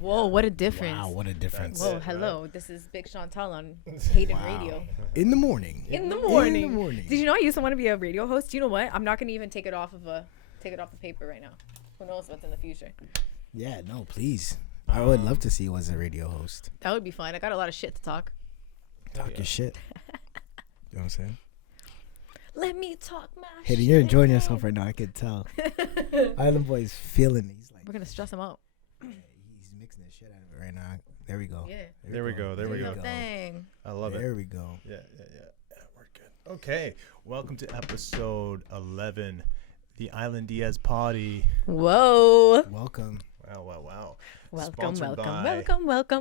Whoa, what a difference. Wow, what a difference. Whoa, hello. This is Big Chantelle on Hayden Radio. In the morning. In the morning. In the morning. Did you know I used to want to be a radio host? You know what? I'm not going to even take it off the paper right now. Who knows what's in the future? Yeah, no, please. I would love to see you as a radio host. That would be fun. I got a lot of shit to talk. Talk your shit. You know what I'm saying? Let me talk my Hayden, shit. you're enjoying yourself right now. I can tell. Island Boy's feeling it. He's like, We're going to stress him out. he's mixing the shit out of it right now. There we go. Yeah. There we go. There we Do go. your thing. I love it. There we go. Yeah, we're good. Okay, welcome to episode 11, the Island Diaz Potty. Whoa. Welcome. Wow. Welcome, Sponsored welcome, by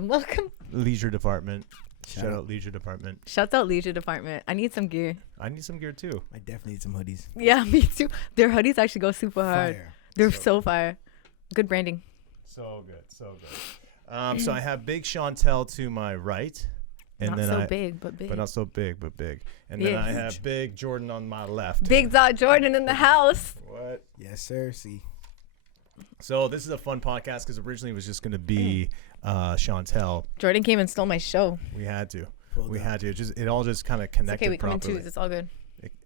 welcome. Leisure Department. Shout Shout out. out Leisure Department. Shout out Leisure Department. I need some gear. I need some gear too. I definitely need some hoodies. Yeah, me too. Their hoodies actually go super hard. Fire. They're so fire. Good branding. So good. So I have Big Chantelle to my right. And Not then so big, but big. But not so big, but big. And then Yeah. I have Big Jordan on my left. Big Dot Jordan in the house. What? Yes, sir. See. So this is a fun podcast because originally it was just going to be Chantelle. Jordan came and stole my show. We had to. Hold We on. had to. It all just kind of It's connected okay, we come in properly. twos. It's all good.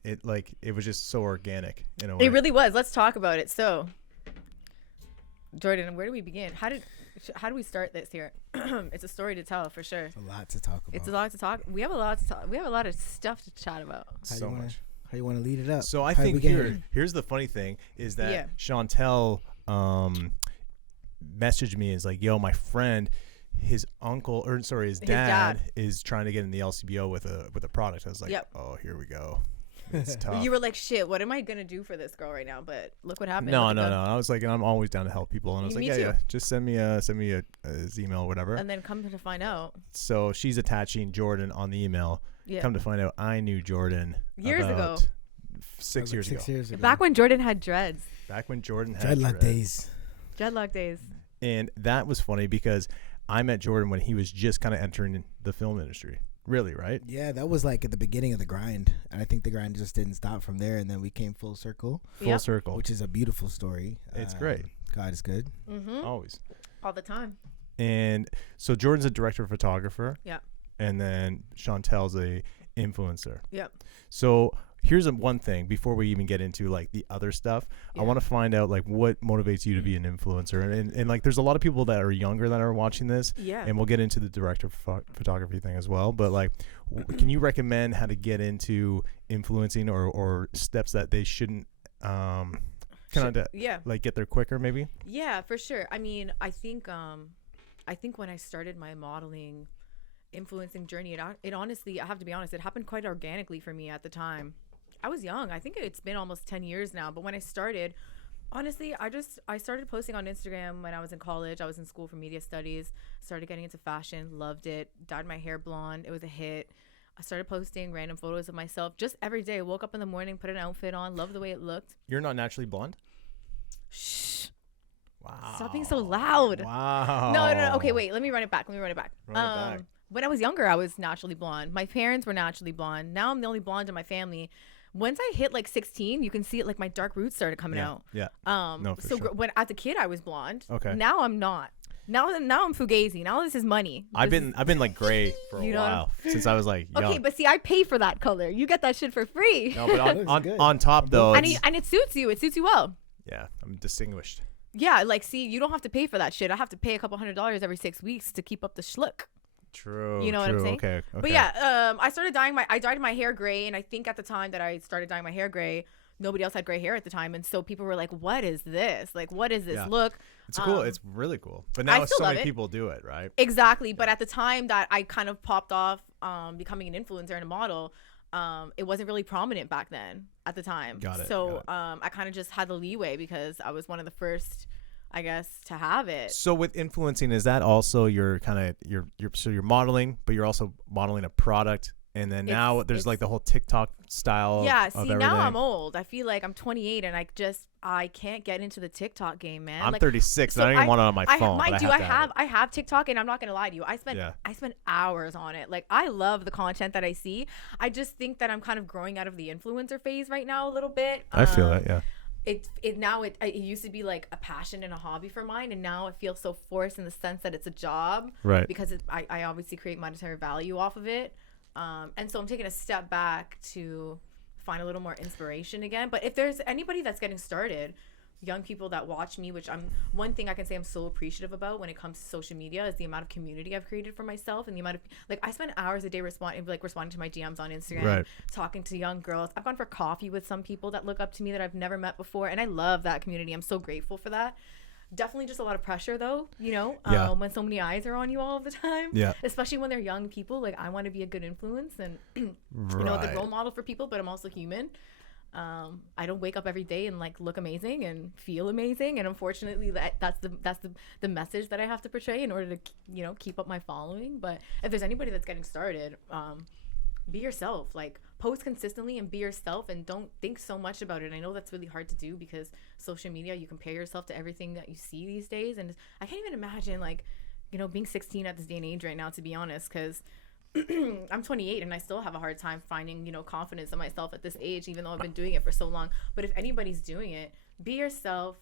It was just so organic in a way. It really was. Let's talk about it. So, Jordan, where do we begin? How do we start this here? It's a story to tell for sure. It's a lot to talk about. It's a lot to talk. We have a lot to talk. We have a lot of stuff to chat about. so much. How you want to lead it up? So I How think we get here's the funny thing is that Yeah. Chantelle messaged me and is like, yo, my friend, his dad is trying to get in the LCBO with a product. I was like, Yep. oh, here we go. It's tough. You were like, shit, what am I going to do for this girl right now? But look what happened. No. Look at I was like, and I'm always down to help people. And I was Me like, too. yeah, just send me his email or whatever. And then come to find out. So she's attaching Jordan on the ed. Yeah. Come to find out, I knew Jordan Years ago. about 6 years ago. 6 years ago. Back when Jordan had dreads. Back when Jordan had Dreadlock dreads. days. Dreadlock days. And that was funny because I met Jordan when he was just kind of entering the film industry. Really, right? Yeah, that was like at the beginning of the grind. And I think the grind just didn't stop from there. And then we came full circle, Full Yep. circle. which is a beautiful story. It's great. God is good. Mm-hmm. Always. All the time. And so Jordan's a director photographer. Yeah. And then Chantelle's a influencer. Yep. So here's one thing before we even get into like the other stuff. Yeah. I want to find out like what motivates you to be an influencer. And like there's a lot of people that are younger that are watching this. Yeah. And we'll get into the director photography thing as well. But like, can you recommend how to get into influencing or steps that they shouldn't Yeah. like get there quicker maybe? Yeah, for sure. I mean, I think when I started my modeling influencing journey, it honestly, I have to be honest, it happened quite organically for me at the time. I was young. I think it's been almost 10 years now, but when I started, honestly, I started posting on Instagram when I was in college. I was in school for media studies, started getting into fashion, loved it, dyed my hair blonde. It was a hit. I started posting random photos of myself just every day. Woke up in the morning, put an outfit on, loved the way it looked. You're not naturally blonde? Shh. Wow. Stop being so loud. Wow. No. Okay, wait. Let me run it back. Run it back. When I was younger, I was naturally blonde. My parents were naturally blonde. Now I'm the only blonde in my family. Once I hit like 16, you can see it, like my dark roots started coming out. Yeah. No, for so sure. when as a kid I was blonde. Okay. Now I'm not. Now I'm fugazi. Now this is money. I've been like gray for a You know- while since I was like young. Okay, but see, I pay for that color. You get that shit for free. No, but Looks good. on top though, and it's- it suits you. It suits you well. yeah, I'm distinguished. Yeah, like see, you don't have to pay for that shit. I have to pay a couple $100 every 6 weeks to keep up the schlook. True. You know what I'm saying? Okay. But yeah, I started I dyed my hair gray, and I think at the time that I started dyeing my hair gray, nobody else had gray hair at the time, and so people were like, "What is this? Like, what is this Yeah. look?" It's cool. It's really cool. But I now still so love many it. people do it, right? Exactly. But at the time that I kind of popped off, becoming an influencer and a model, it wasn't really prominent back then at the time. Got it, So got I kind of just had the leeway because I was one of the first, I guess, to have it. So with influencing, is that also your kind of so you're modeling, but you're also modeling a product, and then now there's like the whole TikTok style. Yeah, of see, everything. now I'm old. I feel like I'm 28 and I can't get into the TikTok game, man. I'm like, 36 so and I don't even want it on my phone. Mind but you, I have to I have TikTok, and I'm not gonna lie to you. I spend Yeah. hours on it. Like, I love the content that I see. I just think that I'm kind of growing out of the influencer phase right now a little bit. I feel it. Yeah. it used to be like a passion and a hobby for mine, and now it feels so forced in the sense that it's a job, right? Because I obviously create monetary value off of it, and so I'm taking a step back to find a little more inspiration again. But if there's anybody that's getting started, young people that watch me, which one thing I can say I'm so appreciative about when it comes to social media is the amount of community I've created for myself, and the amount of like I spend hours a day responding to my DMs on Instagram, right, talking to young girls. I've gone for coffee with some people that look up to me that I've never met before, and I love that community. I'm so grateful for that. Definitely just a lot of pressure though, when so many eyes are on you all of the time, especially when they're young people. Like I want to be a good influence and a good role model for people, but I'm also human. I don't wake up every day and like look amazing and feel amazing, and unfortunately that's the message that I have to portray in order to keep up my following. But if there's anybody that's getting started, be yourself. Like post consistently and be yourself, and don't think so much about it. I know that's really hard to do because social media, you compare yourself to everything that you see these days, and I can't even imagine like being 16 at this day and age right now, to be honest, because I'm 28 and I still have a hard time finding, confidence in myself at this age, even though I've been doing it for so long. But if anybody's doing it, be yourself,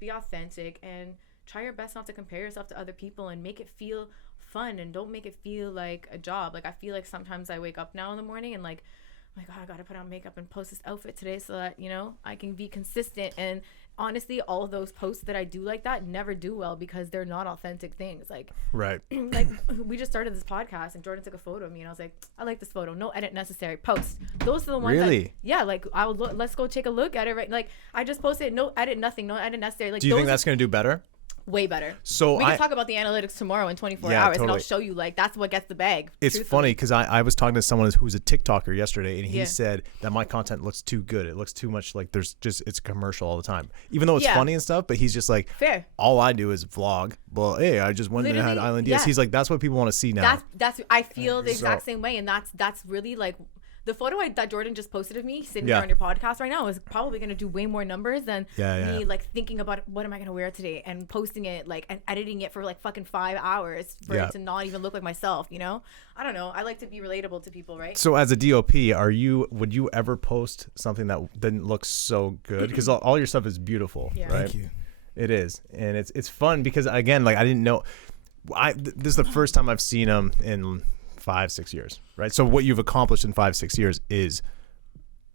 be authentic, and try your best not to compare yourself to other people, and make it feel fun, and don't make it feel like a job. Like I feel like sometimes I wake up now in the morning and like, oh my God, I gotta put on makeup and post this outfit today so that I can be consistent. And honestly, all of those posts that I do like that never do well because they're not authentic things. Like right, like we just started this podcast and Jordan took a photo of me and I was like, I like this photo, no edit necessary, post. Those are the ones really like I would let's go take a look at it. Right, like I just posted, no edit, nothing, no edit necessary. Like, do you think that's gonna do better? Way better. So we can talk about the analytics tomorrow in 24 hours, totally. And I'll show you like that's what gets the bag. It's truthfully. Funny because I was talking to someone who's a TikToker yesterday, and he said that my content looks too good. It looks too much like it's a commercial all the time, even though it's funny and stuff. But he's just like, fair. All I do is vlog. Well, hey, I just went and had Island Diaz. He's like, that's what people want to see now. That's I feel the exact same way, and that's really like. The photo that Jordan just posted of me sitting here on your podcast right now is probably going to do way more numbers than me like thinking about what am I going to wear today and posting it like and editing it for like fucking 5 hours for it to not even look like myself, I don't know. I like to be relatable to people, right? So as a DOP, would you ever post something that didn't look so good? Because all your stuff is beautiful, right? Thank you. It is. And it's fun because again, like I didn't know this is the first time I've seen him in 5-6 years, right? So what you've accomplished in 5-6 years is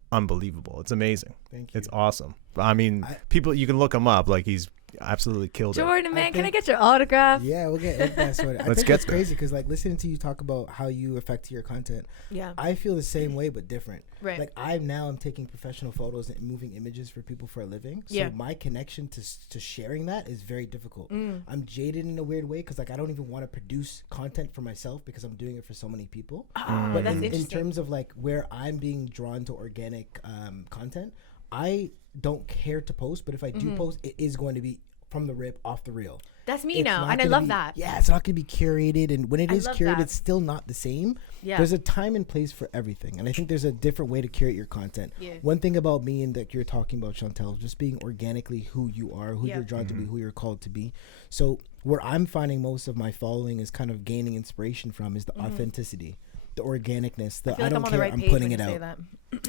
unbelievable. It's amazing. Thank you. It's awesome. I mean, people, you can look him up. Like he's absolutely killed Jordan, man, can I get your autograph? Yeah, we'll get that. I think it's crazy because like listening to you talk about how you affect your content. Yeah, I feel the same way but different. Right. Like I'm taking professional photos and moving images for people for a living. So my connection to sharing that is very difficult. I'm jaded in a weird way because like I don't even want to produce content for myself because I'm doing it for so many people. But in terms of like where I'm being drawn to organic content, I don't care to post, but if I do post, it is going to be from the rip, off the reel. That's me now, and I love that. Yeah, it's not going to be curated, and when it is curated, it's still not the same. Yeah. There's a time and place for everything, and I think there's a different way to curate your content. Yeah. One thing about me and that you're talking about, Chantelle, just being organically who you are, who you're drawn to be, who you're called to be. So where I'm finding most of my following is kind of gaining inspiration from is the authenticity. The organicness, I don't care, I'm putting it out.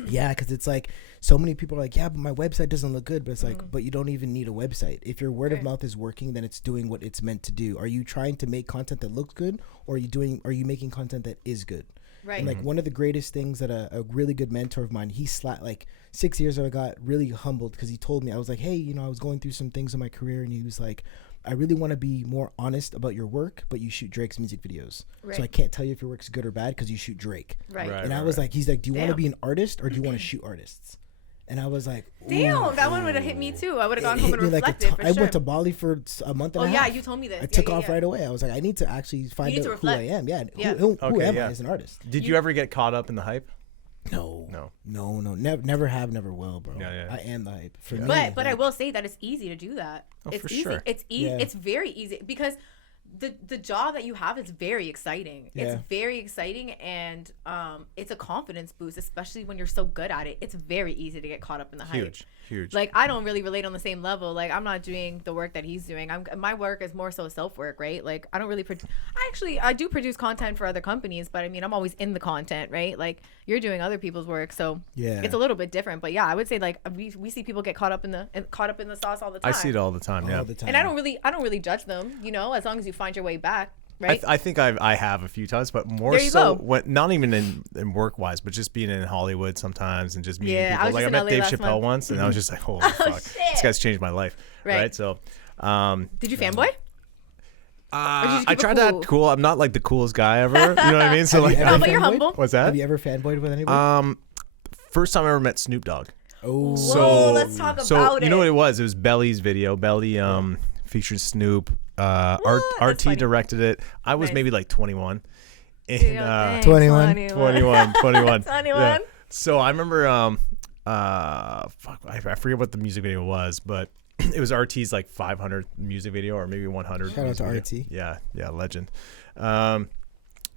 Yeah, because it's like so many people are like, yeah, but my website doesn't look good. But it's like, but you don't even need a website. If your word of mouth is working, then it's doing what it's meant to do. Are you trying to make content that looks good, or are you making content that is good? Right. And like one of the greatest things that a really good mentor of mine, like 6 years ago, I got really humbled because he told me, I was like, hey, I was going through some things in my career, and he was like, I really want to be more honest about your work, but you shoot Drake's music videos. Right. So I can't tell you if your work's good or bad because you shoot Drake. Right. And I was like, he's like, do you want to be an artist or do you want to shoot artists? And I was like, damn, that one would have hit me too. I would have gone home and reflected for sure. I went to Bali for a month and a half. Oh yeah, you told me this. I took off right away. I was like, I need to actually find out who I am. Yeah. Who am I as an artist? Did you ever get caught up in the hype? No. Never have, never will, bro. Yeah. I am the hype. For me, but I will say that it's easy to do that. It's easy. Sure. It's easy. Yeah. It's very easy because the job that you have is very exciting. It's very exciting, and it's a confidence boost, especially when you're so good at it. It's very easy to get caught up in the hype. Huge. Like, I don't really relate on the same level. Like, I'm not doing the work that he's doing. My work is more so self work, right? Like, I don't really I do produce content for other companies, but I mean, I'm always in the content, right? Like, you're doing other people's work, so it's a little bit different. But yeah, I would say like we see people get caught up in the sauce all the time. I see it all the time. All the time. And I don't really judge them, as long as you find your way back. Right? I think I have a few times, but more so when, not even in work wise, but just being in Hollywood sometimes and just meeting people. Like I met Dave Chappelle once, and I was just like, holy fuck, this guy's changed my life. Right. So, did you fanboy? I tried to act cool. I'm not like the coolest guy ever. You know what I mean? So like, but you're humble. What's that? Have you ever fanboyed with anybody? First time I ever met Snoop Dogg. Oh, so let's talk about it. You know what it was? It was Belly's video. Belly featured Snoop. RT directed it. I was maybe like 21. And, 21. Yeah. So I remember, I forget what the music video was, but it was RT's like 500 music video or maybe 100. Shout out to RT. Yeah, legend.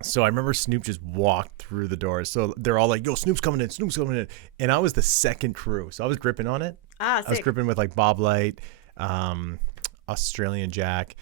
So I remember Snoop just walked through the door. So they're all like, yo, Snoop's coming in. And I was the second crew. So I was gripping on it. I was gripping with like Bob Light, Australian Jack.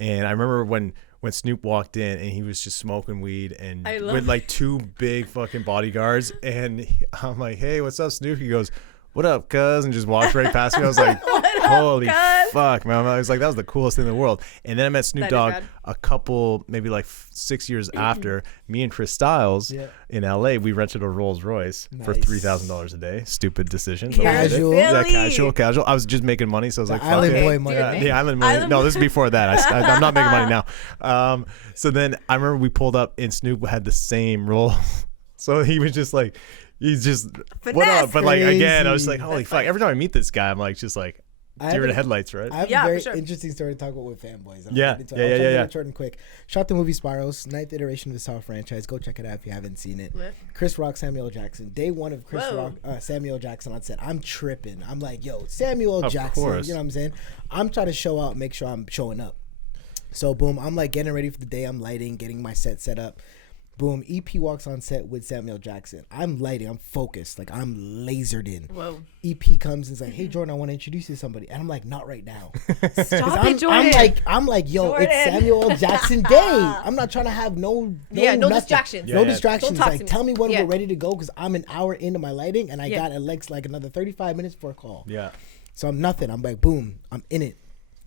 And I remember when Snoop walked in and he was just smoking weed and with like two big fucking bodyguards. And I'm like, hey, what's up, Snoop? He goes, what up, cuz? And just walked right past me. I was like, holy fuck, man. I was like, that was the coolest thing in the world. And then I met Snoop Dogg a couple, maybe like 6 years after. Me and Chris Styles in LA, we rented a Rolls Royce for $3,000 a day. Stupid decision. Casual. Yeah, casual. I was just making money, so I was like, island boy money. The island money. No, this is before that. I'm not making money now. So then I remember we pulled up and Snoop had the same roll. So he was just like, he's just what up? But like again, I was like, holy fuck! Every time I meet this guy, I'm like, just like deer in the headlights, right? I have a very interesting story to talk about with fanboys. Yeah. Short and quick. Shot the movie Spirals, 9th iteration of the Saw franchise. Go check it out if you haven't seen it. Chris Rock, Samuel Jackson. Day one of Chris Rock, Samuel Jackson on set. I'm tripping. I'm like, yo, Samuel Jackson. Course. You know what I'm saying? I'm trying to show out, make sure I'm showing up. So boom, I'm like getting ready for the day. I'm lighting, getting my set up. Boom, EP walks on set with Samuel Jackson. I'm lighting, I'm focused, like I'm lasered in. Whoa. EP comes and is like, hey Jordan, I want to introduce you to somebody. And I'm like, not right now. Stop it, Jordan. I'm like, yo, Jordan. It's Samuel Jackson day. I'm not trying to have no distractions. No distractions. Like, tell me when we're ready to go because I'm an hour into my lighting and I got like another 35 minutes for a call. Yeah. So I'm nothing. I'm like, boom, I'm in it.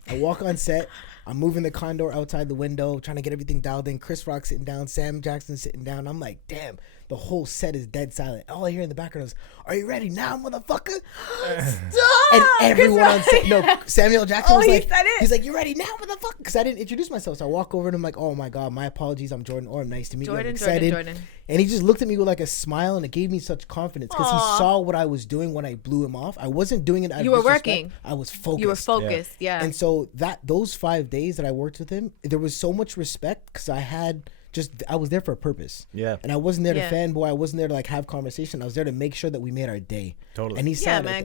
I walk on set. I'm moving the condor outside the window, trying to get everything dialed in. Chris Rock sitting down, Sam Jackson sitting down. I'm like, damn, the whole set is dead silent. All I hear in the background is, are you ready now, motherfucker? Stop! And everyone on set, Samuel Jackson was like, he's like, you ready now, motherfucker? Because I didn't introduce myself. So I walk over to him like, oh my God, my apologies. I'm Jordan Oram. Nice to meet you. I'm excited. Jordan. And he just looked at me with like a smile and it gave me such confidence because he saw what I was doing when I blew him off. I wasn't doing it out of disrespect. You were working. I was focused. You were focused, yeah. And so those 5 days that I worked with him, there was so much respect because I was there for a purpose. Yeah. And I wasn't there to fanboy. I wasn't there to like have conversation. I was there to make sure that we made our day. Totally. And he said man,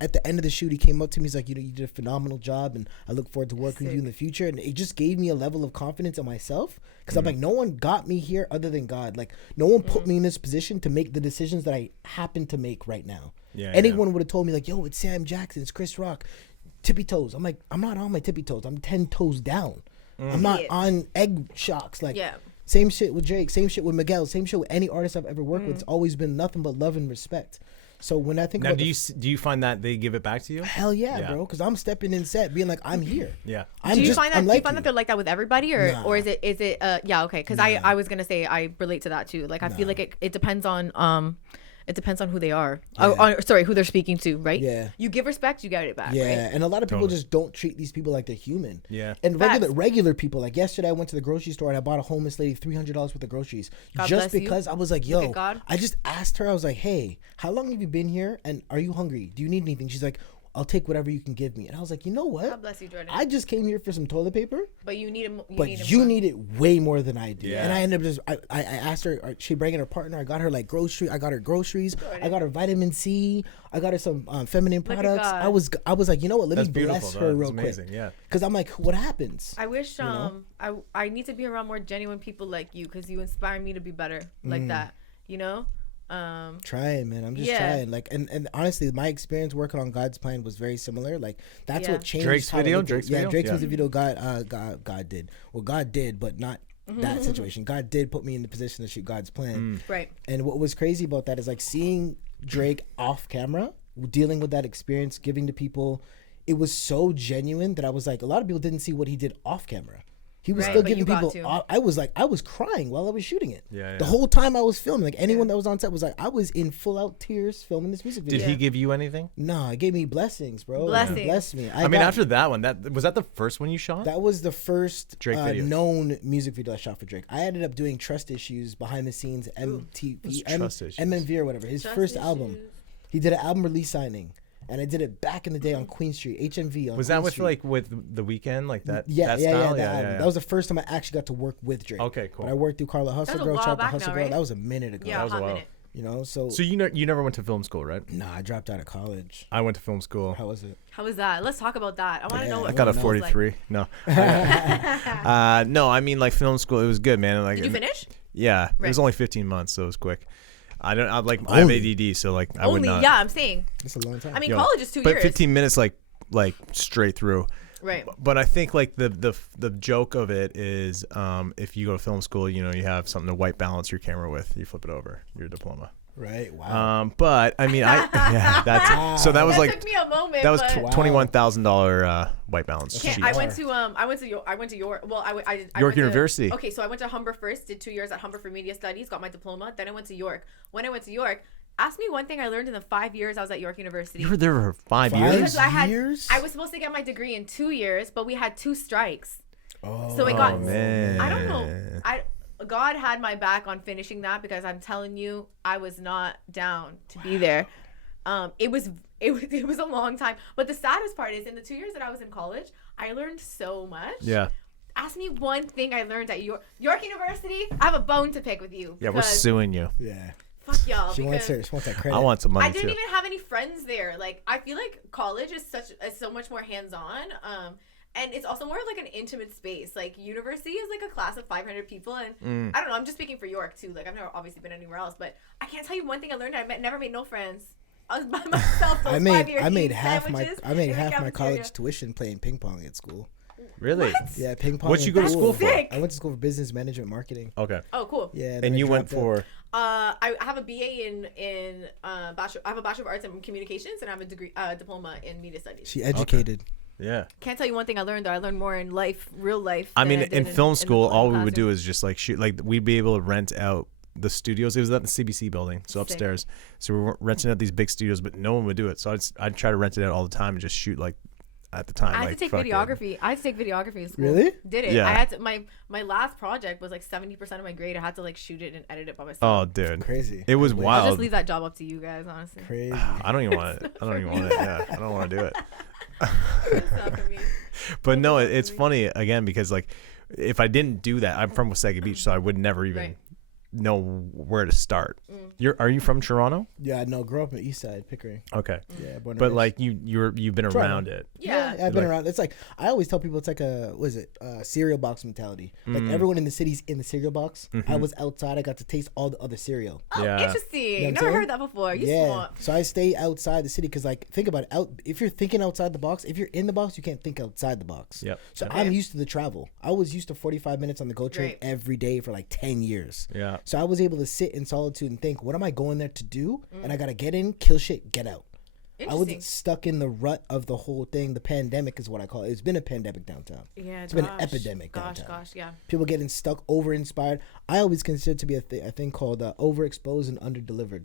at the end of the shoot, he came up to me. He's like, you did a phenomenal job and I look forward to working with you in the future. And it just gave me a level of confidence in myself because I'm like, no one got me here other than God. Like no one put me in this position to make the decisions that I happen to make right now. Yeah. Anyone would have told me like, yo, it's Sam Jackson, it's Chris Rock, tippy toes. I'm like, I'm not on my tippy toes. I'm 10 toes down. I'm not on egg shocks. Like, same shit with Drake, same shit with Miguel, same shit with any artist I've ever worked with. It's always been nothing but love and respect. So when I think now, do you find that they give it back to you? Hell yeah, bro. Because I'm stepping in set, being like, I'm here. Yeah. Do you find that they're like that with everybody, or is it okay? Because I was gonna say I relate to that too. Like I feel like it depends on It depends on who they are. Yeah. Who they're speaking to, right? Yeah. You give respect, you get it back. Yeah, right? And a lot of people just don't treat these people like they're human. Yeah. And regular people, like yesterday, I went to the grocery store and I bought a homeless lady $300 worth of groceries, just because I was like, yo, I just asked her, I was like, hey, how long have you been here? And are you hungry? Do you need anything? She's like, I'll take whatever you can give me. And I was like, you know what? God bless you, Jordan. I just came here for some toilet paper. But you need it. You need it way more than I do. Yeah. And I ended up just, I asked her, she bring in her partner. I got her like I got her groceries. Jordan. I got her vitamin C. I got her some feminine products. I was like, you know what? Let me bless her real quick. Yeah. Because I'm like, what happens? I wish I need to be around more genuine people like you, because you inspire me to be better like that. You know. Trying, man. I'm just trying. Like, and honestly, my experience working on God's plan was very similar. Like, that's what changed. Drake's video. Drake's music video. God did. Well, God did, but not that situation. God did put me in the position to shoot God's plan. Right. And what was crazy about that is like seeing Drake off camera, dealing with that experience, giving to people. It was so genuine that I was like, a lot of people didn't see what he did off camera. He was still giving people. I was crying while I was shooting it. Yeah. The whole time I was filming, like anyone that was on set was like, I was in full out tears filming this music video. Did he give you anything? No, he gave me blessings, bro. Blessings. He blessed me. I mean, after that one, was that the first one you shot? That was the first Drake video. known music video I shot for Drake. I ended up doing Trust Issues behind the scenes, MMV or whatever. His first album. He did an album release signing. And I did it back in the day on Queen Street, HMV on Was Queen that with Street. like with The Weeknd, like that? Yeah. Style? That was the first time I actually got to work with Drake. Okay, cool. But I worked through Carla Hustle Girl, Shout the Hustle Girl. Right? That was a minute ago. Yeah, that was a while. minute. You know, so you never went to film school, right? Nah, I dropped out of college. I went to film school. How was it? How was that? Let's talk about that. I want to know what I got a film 43. like. No. No, I mean like film school. It was good, man. Like, did you finish? Yeah, Right. it was only 15 months, so it was quick. I have ADD, so like I would not. Yeah, I'm saying. It's a long time. I mean, college is 2 but years. 15 minutes, like straight through. Right. But I think like the joke of it is, if you go to film school, you know, you have something to white balance your camera with. You flip it over, your diploma. Right. Wow. But I mean, that's so that was took me a moment. That was $21,000 white balance. I went to York. Well, I York University. Okay, so I went to Humber first. Did 2 years at Humber for media studies. Got my diploma. Then I went to York. When I went to York, ask me one thing I learned in the 5 years I was at York University. You were there for 5 years. Because I was supposed to get my degree in 2 years, but we had 2 strikes. Oh. So it got. Man. I don't know. God had my back on finishing that, because I'm telling you, I was not down to be there. It was a long time. But the saddest part is, in the 2 years that I was in college, I learned so much. Yeah. Ask me one thing I learned at York University. I have a bone to pick with you. Yeah, we're suing you. Yeah. Fuck y'all. She wants that credit. I want some money I didn't too. even have any friends there. Like, I feel like college is so much more hands-on. And it's also more of like an intimate space. Like, university is like a class of 500 people. And I don't know, I'm just speaking for York too. Like, I've never obviously been anywhere else. But I can't tell you one thing I learned. I never made no friends. I was by myself those 5 years. I made half my college tuition playing ping pong at school. Really? What? Yeah, ping pong. What'd you go to school for? Sick. I went to school for business management marketing. Okay. Oh, cool. Yeah. And you went for? I have a BA in bachelor. I have a Bachelor of Arts in Communications, and I have a degree diploma in Media Studies. She educated. Okay. Yeah. Can't tell you one thing I learned though. I learned more in life, real life. I mean, in film school, all we would do is just like shoot. Like, we'd be able to rent out the studios. It was at the CBC building, so upstairs. So we were renting out these big studios, but no one would do it. So I'd try to rent it out all the time and just shoot like. At the time, I had to take videography. I had to take videography in school. Really? Did it? Yeah. I had to. My last project was like 70% of my grade. I had to like shoot it and edit it by myself. Oh, dude, crazy. It was wild. I'll just leave that job up to you guys, honestly. Crazy. I don't even want it. Yeah, I don't want to do it. It's not for me. But no, it's funny again because like if I didn't do that, I'm from Wasaga Beach, so I would never even know where to start. Are you from Toronto? Yeah, no, grew up in the East Side, Pickering. Okay. Yeah, born and but raised. like you've been around it. Yeah, I've been around. It's like I always tell people it's like a cereal box mentality. Like everyone in the city's in the cereal box. I was outside. I got to taste all the other cereal. Oh, interesting. You know Never heard that before. You smart. So I stay outside the city because like think about it. If you're thinking outside the box, if you're in the box, you can't think outside the box. Yep. So I'm used to the travel. I was used to 45 minutes on the GO train Right. every day for like 10 years. Yeah. So I was able to sit in solitude and think, what am I going there to do? And I gotta get in, kill shit, get out. I wasn't stuck in the rut of the whole thing. The pandemic is what I call it. It's been a pandemic downtown. Yeah, it's been an epidemic downtown. Yeah. People getting stuck, over-inspired. I always consider it to be a thing called overexposed and underdelivered,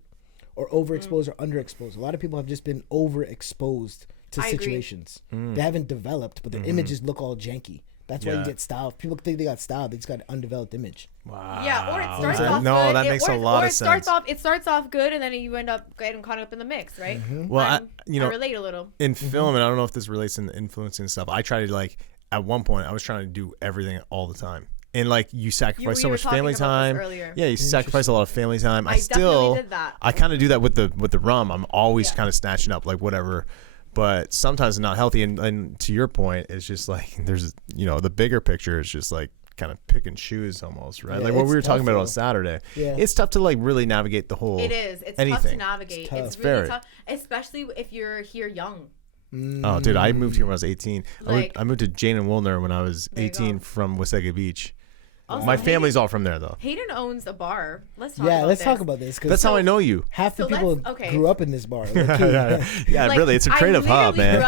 or overexposed or underexposed. A lot of people have just been overexposed to situations. They haven't developed, but their images look all janky. That's why you get styled. People think they got styled. They just got an undeveloped image. Wow. Yeah, or it starts off good. That makes a lot of sense. It starts off good, and then you end up getting caught up in the mix, right? Mm-hmm. Well, I relate a little. In film, and I don't know if this relates in influencing stuff, I try to, like, at one point, I was trying to do everything all the time. And, like, you sacrifice so much family time. Yeah, you sacrifice a lot of family time. I still did that. I kind of do that with the rum. I'm always kind of snatching up, like, whatever. But sometimes it's not healthy. And to your point, it's just like there's, the bigger picture is just like kind of pick and choose almost, right? Yeah, like what we were talking about on Saturday. Yeah. It's tough to like really navigate the whole. It is. It's tough to navigate. It's really tough, especially if you're here young. Oh, dude, I moved here when I was 18. I moved to Jane and Wilner when I was 18 from Wasaga Beach. Also, my family's all from there, though. Hayden owns a bar. Let's talk about this. That's how I know you. Half the people grew up in this bar. Yeah, like, really, it's a creative hub, man. Grew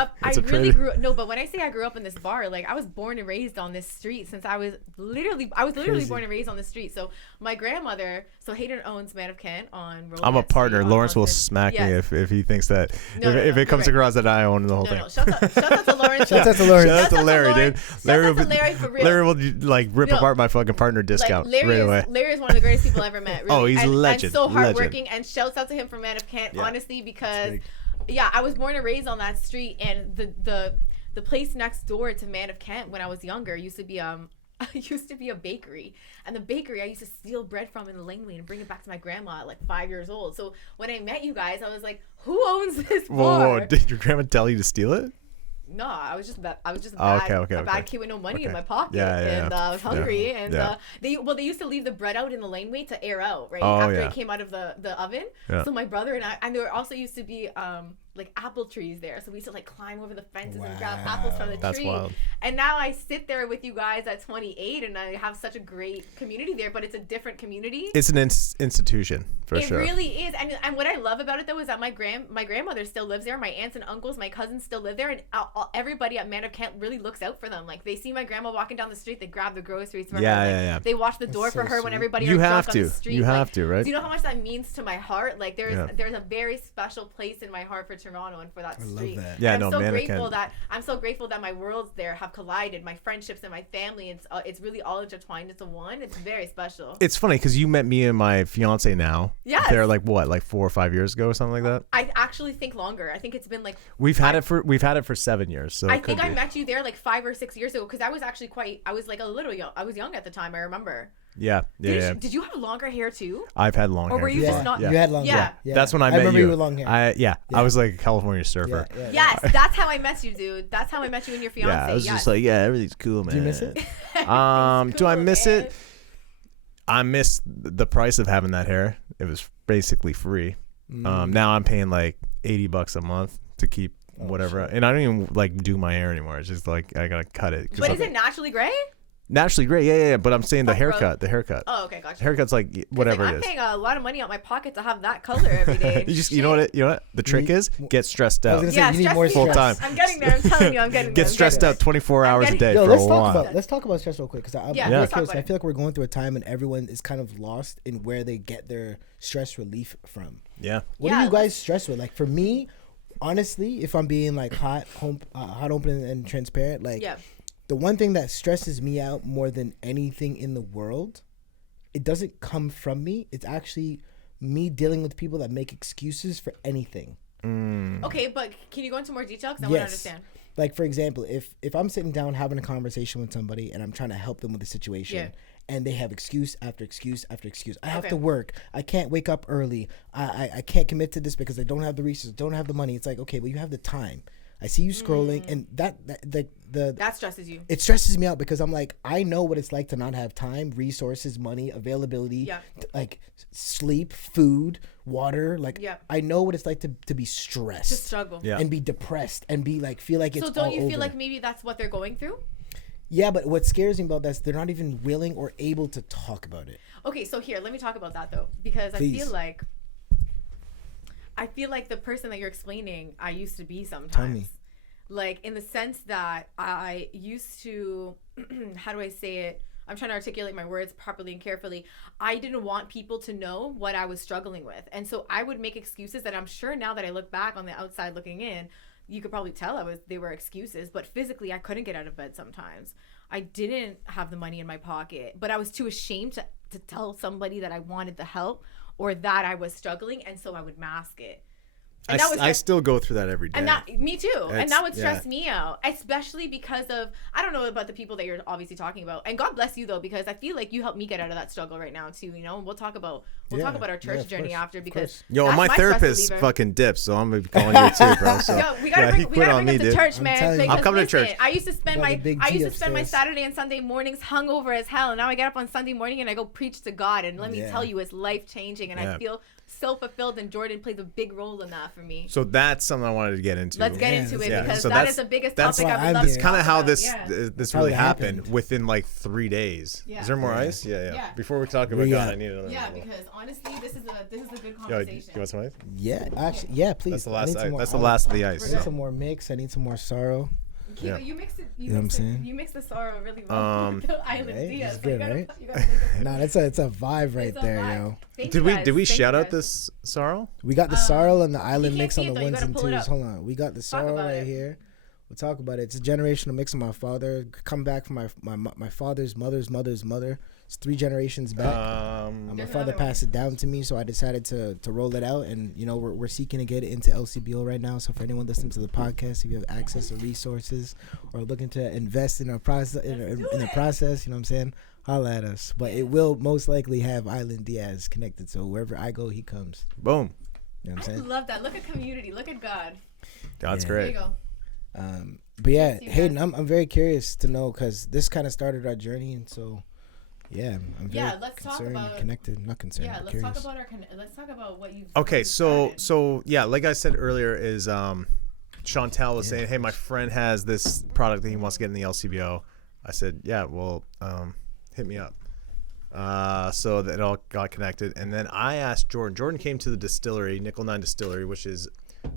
up. No, but when I say I grew up in this bar, like I was born and raised on this street since I was literally born and raised on the street. So my grandmother, Hayden owns Man of Kent on Rolex. I'm a partner. Lawrence will smack me if he thinks that if it comes across that I own the whole thing. Shout out to Lawrence. Shout out to Lawrence. Shout out to Larry, dude. Larry will like rip apart my fucking partner discount right away. Larry is one of the greatest people I ever met. Really. Oh, he's a legend. And so hardworking. And shouts out to him from Man of Kent, honestly, because I was born and raised on that street, and the place next door to Man of Kent when I was younger used to be a bakery, and the bakery I used to steal bread from in the laneway and bring it back to my grandma at like 5 years old. So when I met you guys, I was like, who owns this bar? Whoa, did your grandma tell you to steal it? No, I was just a bad kid with no money in my pocket, and I was hungry. They used to leave the bread out in the laneway to air out after it came out of the oven. Yeah. So my brother and there also used to be like apple trees there, so we used to like climb over the fences and grab apples from the tree. Wild. And now I sit there with you guys at 28, and I have such a great community there, but it's a different community. It's an institution for sure. It really is, and what I love about it though is that my grandmother still lives there, my aunts and uncles, my cousins still live there, and everybody at Man of Kent really looks out for them. Like they see my grandma walking down the street, they grab the groceries for her. They watch the door for her when everybody are drunk on the street. You have to, right? Do you know how much that means to my heart? Like there's a very special place in my heart for Toronto and for that street. I love that. Yeah, I'm so grateful that my worlds there have collided, my friendships and my family. It's really all intertwined into one. It's very special. It's funny because you met me and my fiance now. Yeah. They're like 4 or 5 years ago or something like that. I actually think longer. I think it's been like we've had it for 7 years. So I think I met you there like 5 or 6 years ago because I was actually I was like a little young. I was young at the time. I remember. Yeah. Did you have longer hair too? I've had long hair. Or were you just not? You had long hair. Yeah. That's when I met you. I remember you with long hair. I was like a California surfer. Yes, that's how I met you, dude. That's how I met you and your fiance. Yeah, I was just like, everything's cool, man. Do you miss it? Do I miss it? I miss the price of having that hair. It was basically free. Now I'm paying like $80 a month to keep whatever, and I don't even like do my hair anymore. It's just like I gotta cut it. But is it naturally gray? Naturally gray, yeah. But I'm saying the haircut. Oh, okay, gotcha. Haircut's like whatever it is. I'm paying a lot of money out my pocket to have that color every day. you know what? The trick is get stressed out. You need more full time. I'm getting there. I'm telling you, I'm getting there. Get stressed out 24 hours a day. Yo, for a while. Let's talk about stress real quick because I'm curious. I feel like we're going through a time and everyone is kind of lost in where they get their stress relief from. Yeah. What do you guys stress with? Like for me, honestly, if I'm being like hot, open, and transparent, like. Yeah. The one thing that stresses me out more than anything in the world, it doesn't come from me. It's actually me dealing with people that make excuses for anything. Okay, but can you go into more detail? Because I want to understand. Like, for example, if I'm sitting down having a conversation with somebody and I'm trying to help them with a situation and they have excuse after excuse after excuse. I have to work. I can't wake up early. I can't commit to this because I don't have the resources, don't have the money. It's like, okay, well, you have the time. I see you scrolling, and that stresses you. It stresses me out because I'm like, I know what it's like to not have time, resources, money, availability, like sleep, food, water. Like, I know what it's like to be stressed, to struggle, and be depressed, and be like feel like it's all over. So don't you feel like maybe that's what they're going through? Yeah, but what scares me about that is they're not even willing or able to talk about it. Okay, so here, let me talk about that though, because I feel like the person that you're explaining, I used to be sometimes. Tell me. Like in the sense that I used to, how do I say it? I'm trying to articulate my words properly and carefully. I didn't want people to know what I was struggling with. And so I would make excuses that I'm sure now that I look back on the outside looking in, you could probably tell they were excuses, but physically I couldn't get out of bed sometimes. I didn't have the money in my pocket, but I was too ashamed to tell somebody that I wanted the help or that I was struggling, and so I would mask it. And I still go through that every day. And me too. And that would stress me out, especially because of, I don't know about the people that you're obviously talking about. And God bless you though, because I feel like you helped me get out of that struggle right now too. You know, and we'll talk about our church journey after, because my therapist fucking dips, so I'm gonna be calling you too, bro. So we gotta bring up the church, man. I'm coming to church. I used to spend my Saturday and Sunday mornings hungover as hell, and now I get up on Sunday morning and I go preach to God, and let me tell you, it's life changing, and I feel so fulfilled, and Jordan plays a big role in that for me. So that's something I wanted to get into. Let's get into it, because that is the biggest topic I would love to talk about. That's kind of how this really happened within like 3 days. Yeah. Is there more ice? Yeah. Before we talk about God, I need another. Yeah, because honestly, this is a good conversation. You want some ice? Yeah, actually, yeah, please. That's the last of the ice. I need some more mix. I need some more sorrow. You mix it. You mix the sorrow really well. Island Diaz. It's good, right? Nah, it's a vibe right there, yo. Did we shout out this sorrel? We got the sorrel and the island mix on the ones and twos. Hold on, we got the sorrel right here. We'll talk about it. It's a generational mix of my father. Come back from my father's mother's mother's mother. It's 3 generations back. My father passed it down to me, so I decided to roll it out. And you know, we're seeking to get it into LCBO right now. So for anyone listening to the podcast, if you have access to resources or looking to invest in our process, in the process, you know what I'm saying, holla at us. But it will most likely have Island Diaz connected. So wherever I go, he comes. Boom. You know what I'm saying? I love that. Look at community. Look at God. God's great. There you go. But yeah, Hayden, I'm very curious to know, because this kind of started our journey, and so. Yeah, I'm very concerned, connected, not concerned. Yeah, let's talk about what you've. Okay, so yeah, like I said earlier, is Chantelle was saying, hey, my friend has this product that he wants to get in the LCBO. I said, yeah, well, hit me up. So that it all got connected, and then I asked Jordan. Jordan came to the distillery, Nickel 9 Distillery, which is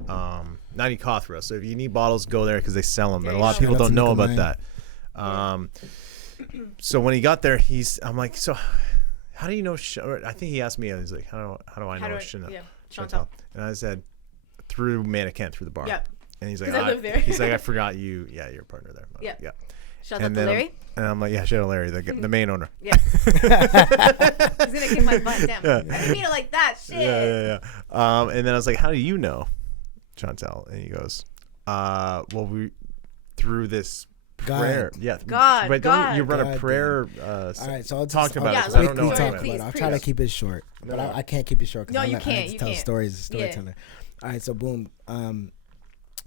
90 Cawthra. So if you need bottles, go there because they sell them. And a lot of people don't know about that. So when he got there, I'm like, so how do you know? I think he asked me, he's like, how do I know Chantelle? And I said, through Mannequin, through the bar. Yep. And he's like, I live there. He's like, I forgot you. Yeah, you're a partner there. Yeah. Shout out to Larry. And I'm like, yeah, shout out Larry, the main owner. Yeah. He's gonna kick my butt. Damn. Yeah. I didn't mean it like that. Shit. Yeah. And then I was like, how do you know Chantelle? And he goes, well, we through this prayer. Yeah. God. But God. you run a prayer. All right, so I'll talk about it. I don't know. I'll try to keep it short, but I can't keep it short. No, you can't. I tell stories as a storyteller. All right, so boom.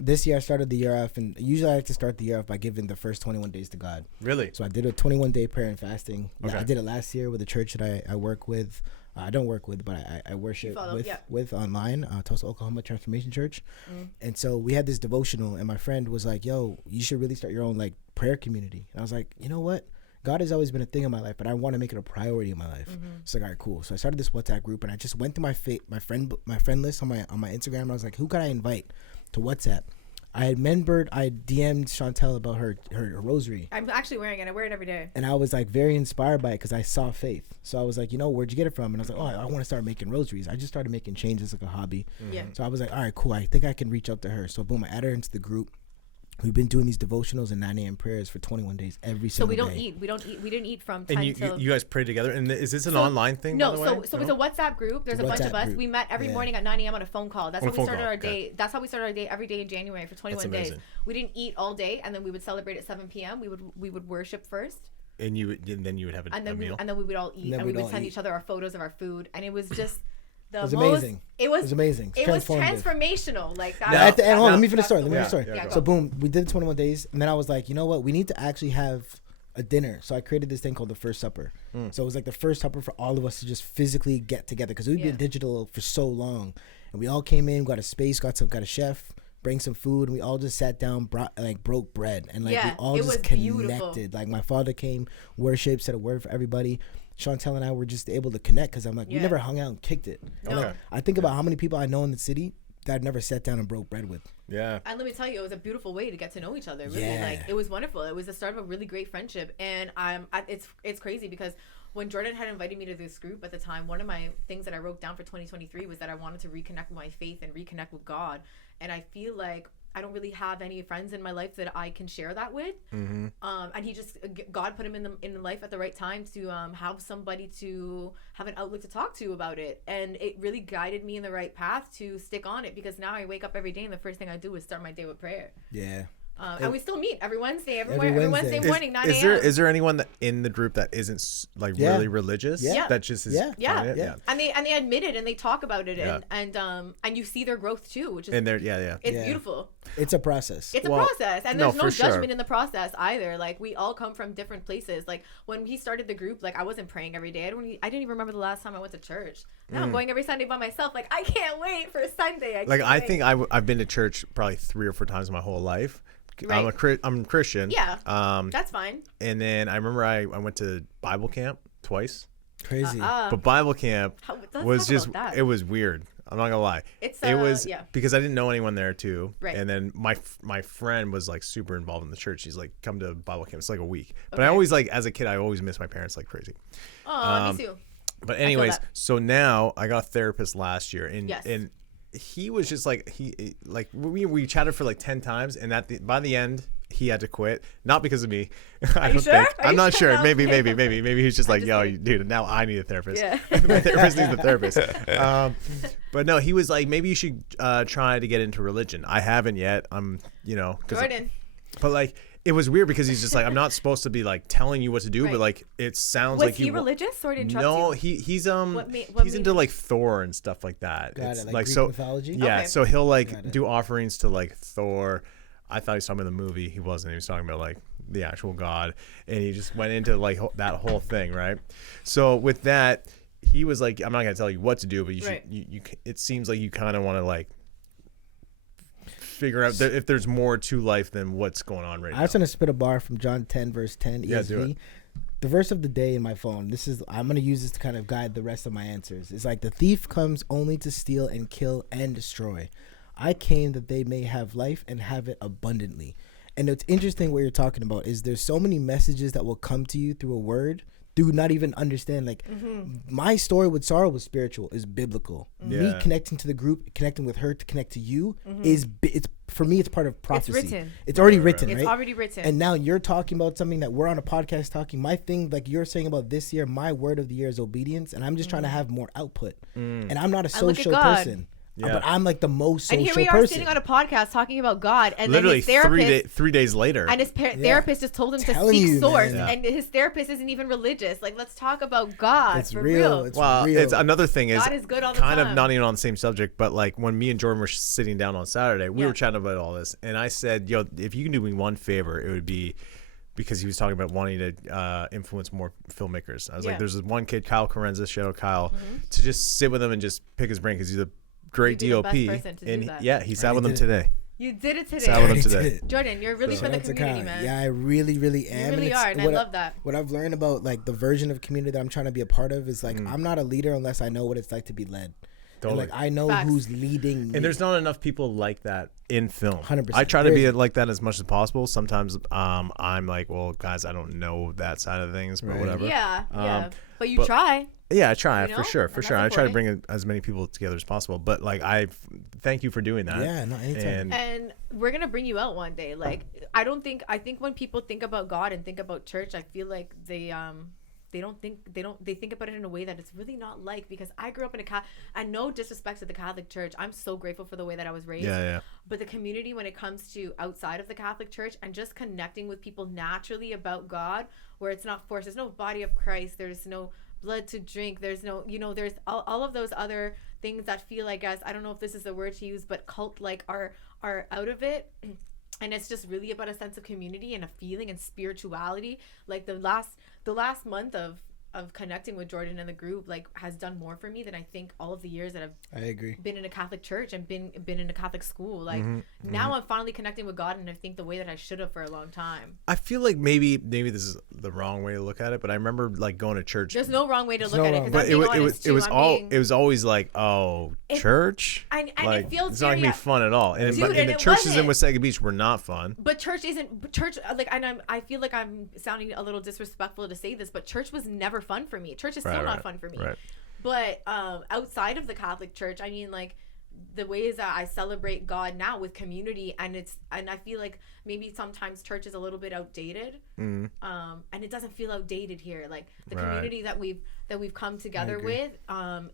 This year I started the year off, and usually I like to start the year off by giving the first 21 days to God. Really? So I did a 21-day prayer and fasting. Okay. I did it last year with a church that I work with. I don't work with, but I worship with online, Tulsa, Oklahoma Transformation Church. And so we had this devotional, and my friend was like, yo, you should really start your own like prayer community. And I was like, you know what? God has always been a thing in my life, but I want to make it a priority in my life. It's like, all right, cool. So I started this WhatsApp group, and I just went through my friend list on my Instagram, and I was like, who can I invite to WhatsApp? I DM'd Chantelle about her rosary. I'm actually wearing it. I wear it every day. And I was like very inspired by it because I saw faith. So I was like, where'd you get it from? And I was like, I want to start making rosaries. I just started making changes like a hobby. Yeah. So I was like, all right, cool. I think I can reach out to her. So boom, I added her into the group. We've been doing these devotionals and 9 a.m. prayers for 21 days every single day. So we didn't eat from 10 till... you guys pray together? And is this an online thing, No, it's a WhatsApp group. There's a bunch of us. We met every morning at 9 a.m. on a phone call. That's how we started our day. That's how we started our day every day in January for 21 days. We didn't eat all day, and then we would celebrate at 7 p.m. We would worship first. And then you would have a meal? And then we would all eat, and we would send each other our photos of our food. And it was just... It was amazing. It was amazing. It was transformational. Like that. At the end, let me finish the story. Yeah, so boom, we did 21 days, and then I was like, you know what? We need to actually have a dinner. So I created this thing called the First Supper. So it was like the first supper for all of us to just physically get together because we've been digital for so long, and we all came in, got a space, got a chef, bring some food, and we all just sat down, broke bread, and we all just connected. Beautiful. Like my father came, worship, said a word for everybody. Chantelle and I were just able to connect because I'm like, we never hung out and kicked it. No. Like, I think about how many people I know in the city that I've never sat down and broke bread with. Yeah. And let me tell you, it was a beautiful way to get to know each other. Really, like it was wonderful. It was the start of a really great friendship, and it's crazy because when Jordan had invited me to this group at the time, one of my things that I wrote down for 2023 was that I wanted to reconnect with my faith and reconnect with God. And I feel like I don't really have any friends in my life that I can share that with. And he just, God put him in life at the right time to have somebody to have an outlook to talk to about it. And it really guided me in the right path to stick on it, because now I wake up every day and the first thing I do is start my day with prayer. Yeah. And we still meet every Wednesday morning, 9 a.m. Is there anyone in the group that isn't like really religious? Yeah. That just is. Yeah. And they admit it and they talk about it, and you see their growth too, which is it's beautiful. It's a process. It's a process, and there's no judgment in the process either. Like, we all come from different places. Like, when he started the group, like, I wasn't praying every day. I didn't even remember the last time I went to church. Now I'm going every Sunday by myself. Like, I can't wait for Sunday. I think I've been to church probably 3 or 4 times in my whole life. Right. I'm Christian. Yeah. That's fine. And then I remember I went to Bible camp twice. Crazy. But Bible camp was just, it was weird. I'm not gonna lie. It was because I didn't know anyone there too. Right. And then my friend was like super involved in the church. She's like, come to Bible camp. It's like a week. But I always, like, as a kid, I always missed my parents like crazy. Oh, me too. But anyways, so now I got a therapist last year, and he was just like, we chatted for like 10 times, and by the end he had to quit, not because of me. I'm not sure. Maybe he's just like, yo, dude, now I need a therapist. Yeah. My therapist needs a therapist. But no, he was like, maybe you should try to get into religion. I haven't yet. I'm, Jordan. But like, it was weird because he's just like, I'm not supposed to be like telling you what to do, but like, it sounds like he religious, or did no, he's into like Thor and stuff like that. Got it's it, like Greek mythology. Yeah, okay. So he'll like do offerings to like Thor. I thought he was talking about the movie. He wasn't. He was talking about like the actual god, and he just went into like that whole thing, right? So with that, he was like, I'm not gonna tell you what to do, but you should. You it seems like you kind of want to like figure out if there's more to life than what's going on right now. I was going to spit a bar from John 10 verse 10 ESV. Yeah, do it. The verse of the day in my phone. I'm going to use this to kind of guide the rest of my answers. It's like, the thief comes only to steal and kill and destroy. I came that they may have life and have it abundantly. And it's interesting what you're talking about is there's so many messages that will come to you through a word. Do not even understand, like, my story with Sarah was spiritual, is biblical. Me connecting to the group, connecting with her to connect to you it's for me, it's part of prophecy. It's written. It's already written, right? It's already written. And now you're talking about something that we're on a podcast talking. My thing, like you're saying about this year, my word of the year is obedience, and I'm just trying to have more output. And I'm not a social person. Yeah. But I'm like the most social person. And here we are sitting on a podcast talking about God, and literally then his therapist, 3 days later, and his therapist just told him to seek source, and his therapist isn't even religious. Like, let's talk about God. It's real. It's real. It's another thing is, God is good all the kind time. of not even on the same subject, but like when me and Jordan were sitting down on Saturday, we were chatting about all this, and I said, yo, if you can do me one favor, it would be, because he was talking about wanting to influence more filmmakers. I was like, there's this one kid, Kyle Carenza, shout out Kyle, to just sit with him and just pick his brain, because he's a great DOP, and he sat with him today. You did it today. Sat with him today. Jordan, you're really for the community, man. Yeah, I really am. You really are, and I love that. What I've learned about like the version of community that I'm trying to be a part of is like, I'm not a leader unless I know what it's like to be led. And, like, I know who's leading me. And there's not enough people like that in film. 100%. I try to be like that as much as possible. Sometimes I'm like, well, guys, I don't know that side of things, but whatever. Yeah. But you try. Yeah, I try, for sure. I try to bring as many people together as possible. But like, I thank you for doing that. Yeah, no, anytime. And we're gonna bring you out one day. Like, I think when people think about God and think about church, I feel like they think about it in a way that it's really not like, because I grew up in and no disrespect to the Catholic Church, I'm so grateful for the way that I was raised. Yeah. But the community, when it comes to outside of the Catholic Church and just connecting with people naturally about God, where it's not forced, there's no body of Christ, there's no blood to drink, there's no, there's all of those other things that feel, I guess, I don't know if this is the word to use, but cult like are out of it. And it's just really about a sense of community and a feeling and spirituality. Like the last month of connecting with Jordan and the group, like, has done more for me than I think all of the years that I've been in a Catholic church and been in a Catholic school. Like, now I'm finally connecting with God, and I think the way that I should have for a long time. I feel like maybe this is the wrong way to look at it, but I remember like going to church. There's no wrong way to look at it. But it was always like, church. And like, it feels it's not gonna be fun at all. And the churches in Wasaga Beach were not fun. But church like, and I feel like I'm sounding a little disrespectful to say this, but church was never fun for me. Church is still not fun for me. Right. But outside of the Catholic Church, I mean, like, the ways that I celebrate God now with community, and I feel like maybe sometimes church is a little bit outdated, and it doesn't feel outdated here. Like the community that we've come together with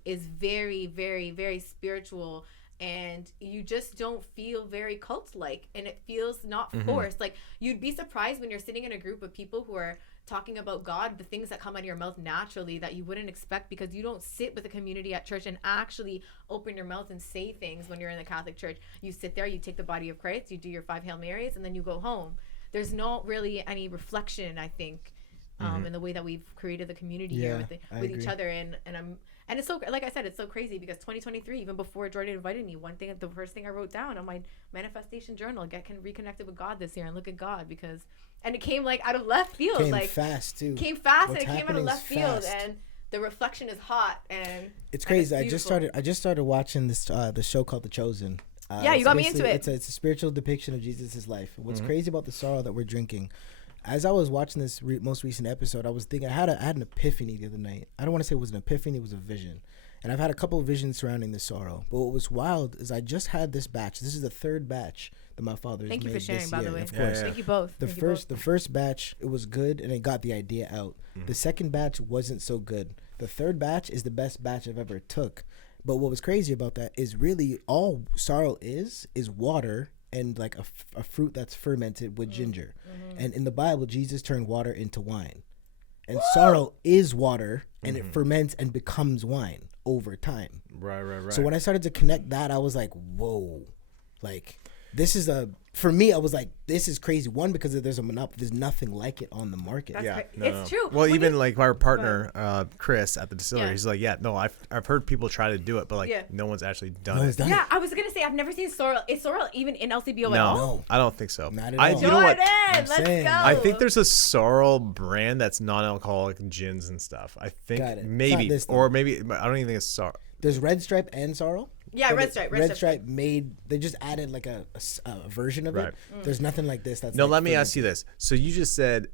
is very, very, very spiritual, and you just don't feel very cult-like, and it feels not forced. Like you'd be surprised when you're sitting in a group of people who are talking about God, the things that come out of your mouth naturally that you wouldn't expect, because you don't sit with a community at church and actually open your mouth and say things. When you're in the Catholic Church, you sit there, you take the body of Christ, you do your 5 Hail Marys, and then you go home. There's not really any reflection, I think, in the way that we've created the community here with each other. And it's so, like I said, it's so crazy because 2023, even before Jordan invited me, the first thing I wrote down on my manifestation journal, get reconnected with God this year and look at God, and it came like out of left field. Came like fast too. Came fast. What's and it came out of left field, and the reflection is hot, and it's crazy. I just started watching this the show called The Chosen. You got me into it. It's a spiritual depiction of Jesus' life. What's crazy about the sorrow that we're drinking, as I was watching this most recent episode, I was thinking I had an epiphany the other night. I don't want to say it was an epiphany, it was a vision. And I've had a couple of visions surrounding this sorrow. But what was wild is I just had this batch. This is the 3rd batch that my father has made this year. Thank you for sharing, by the way. Of course. Thank you both. The first batch, it was good, and it got the idea out. The second batch wasn't so good. The 3rd batch is the best batch I've ever took. But what was crazy about that is really all sorrel is water and like a fruit that's fermented with ginger. And in the Bible, Jesus turned water into wine. And sorrel is water, and it ferments and becomes wine over time. Right. So when I started to connect that, I was like, whoa, like this is for me, I was like, this is crazy. One, because there's a monopoly. There's nothing like it on the market. It's true. Well, even like our partner, Chris at the distillery, he's like, I've heard people try to do it, but like no one's actually done it. I was going to say, I've never seen sorrel. Is sorrel even in LCBO at all? No, I don't think so. Not at all. You know what? Let's go. I think there's a sorrel brand that's non-alcoholic gins and stuff. I think maybe, or maybe, I don't even think it's sorrel. There's Red Stripe and sorrel. Yeah, Red Stripe. Red Stripe they just added like a version of it. There's nothing like this. No, let me ask you this. So you just said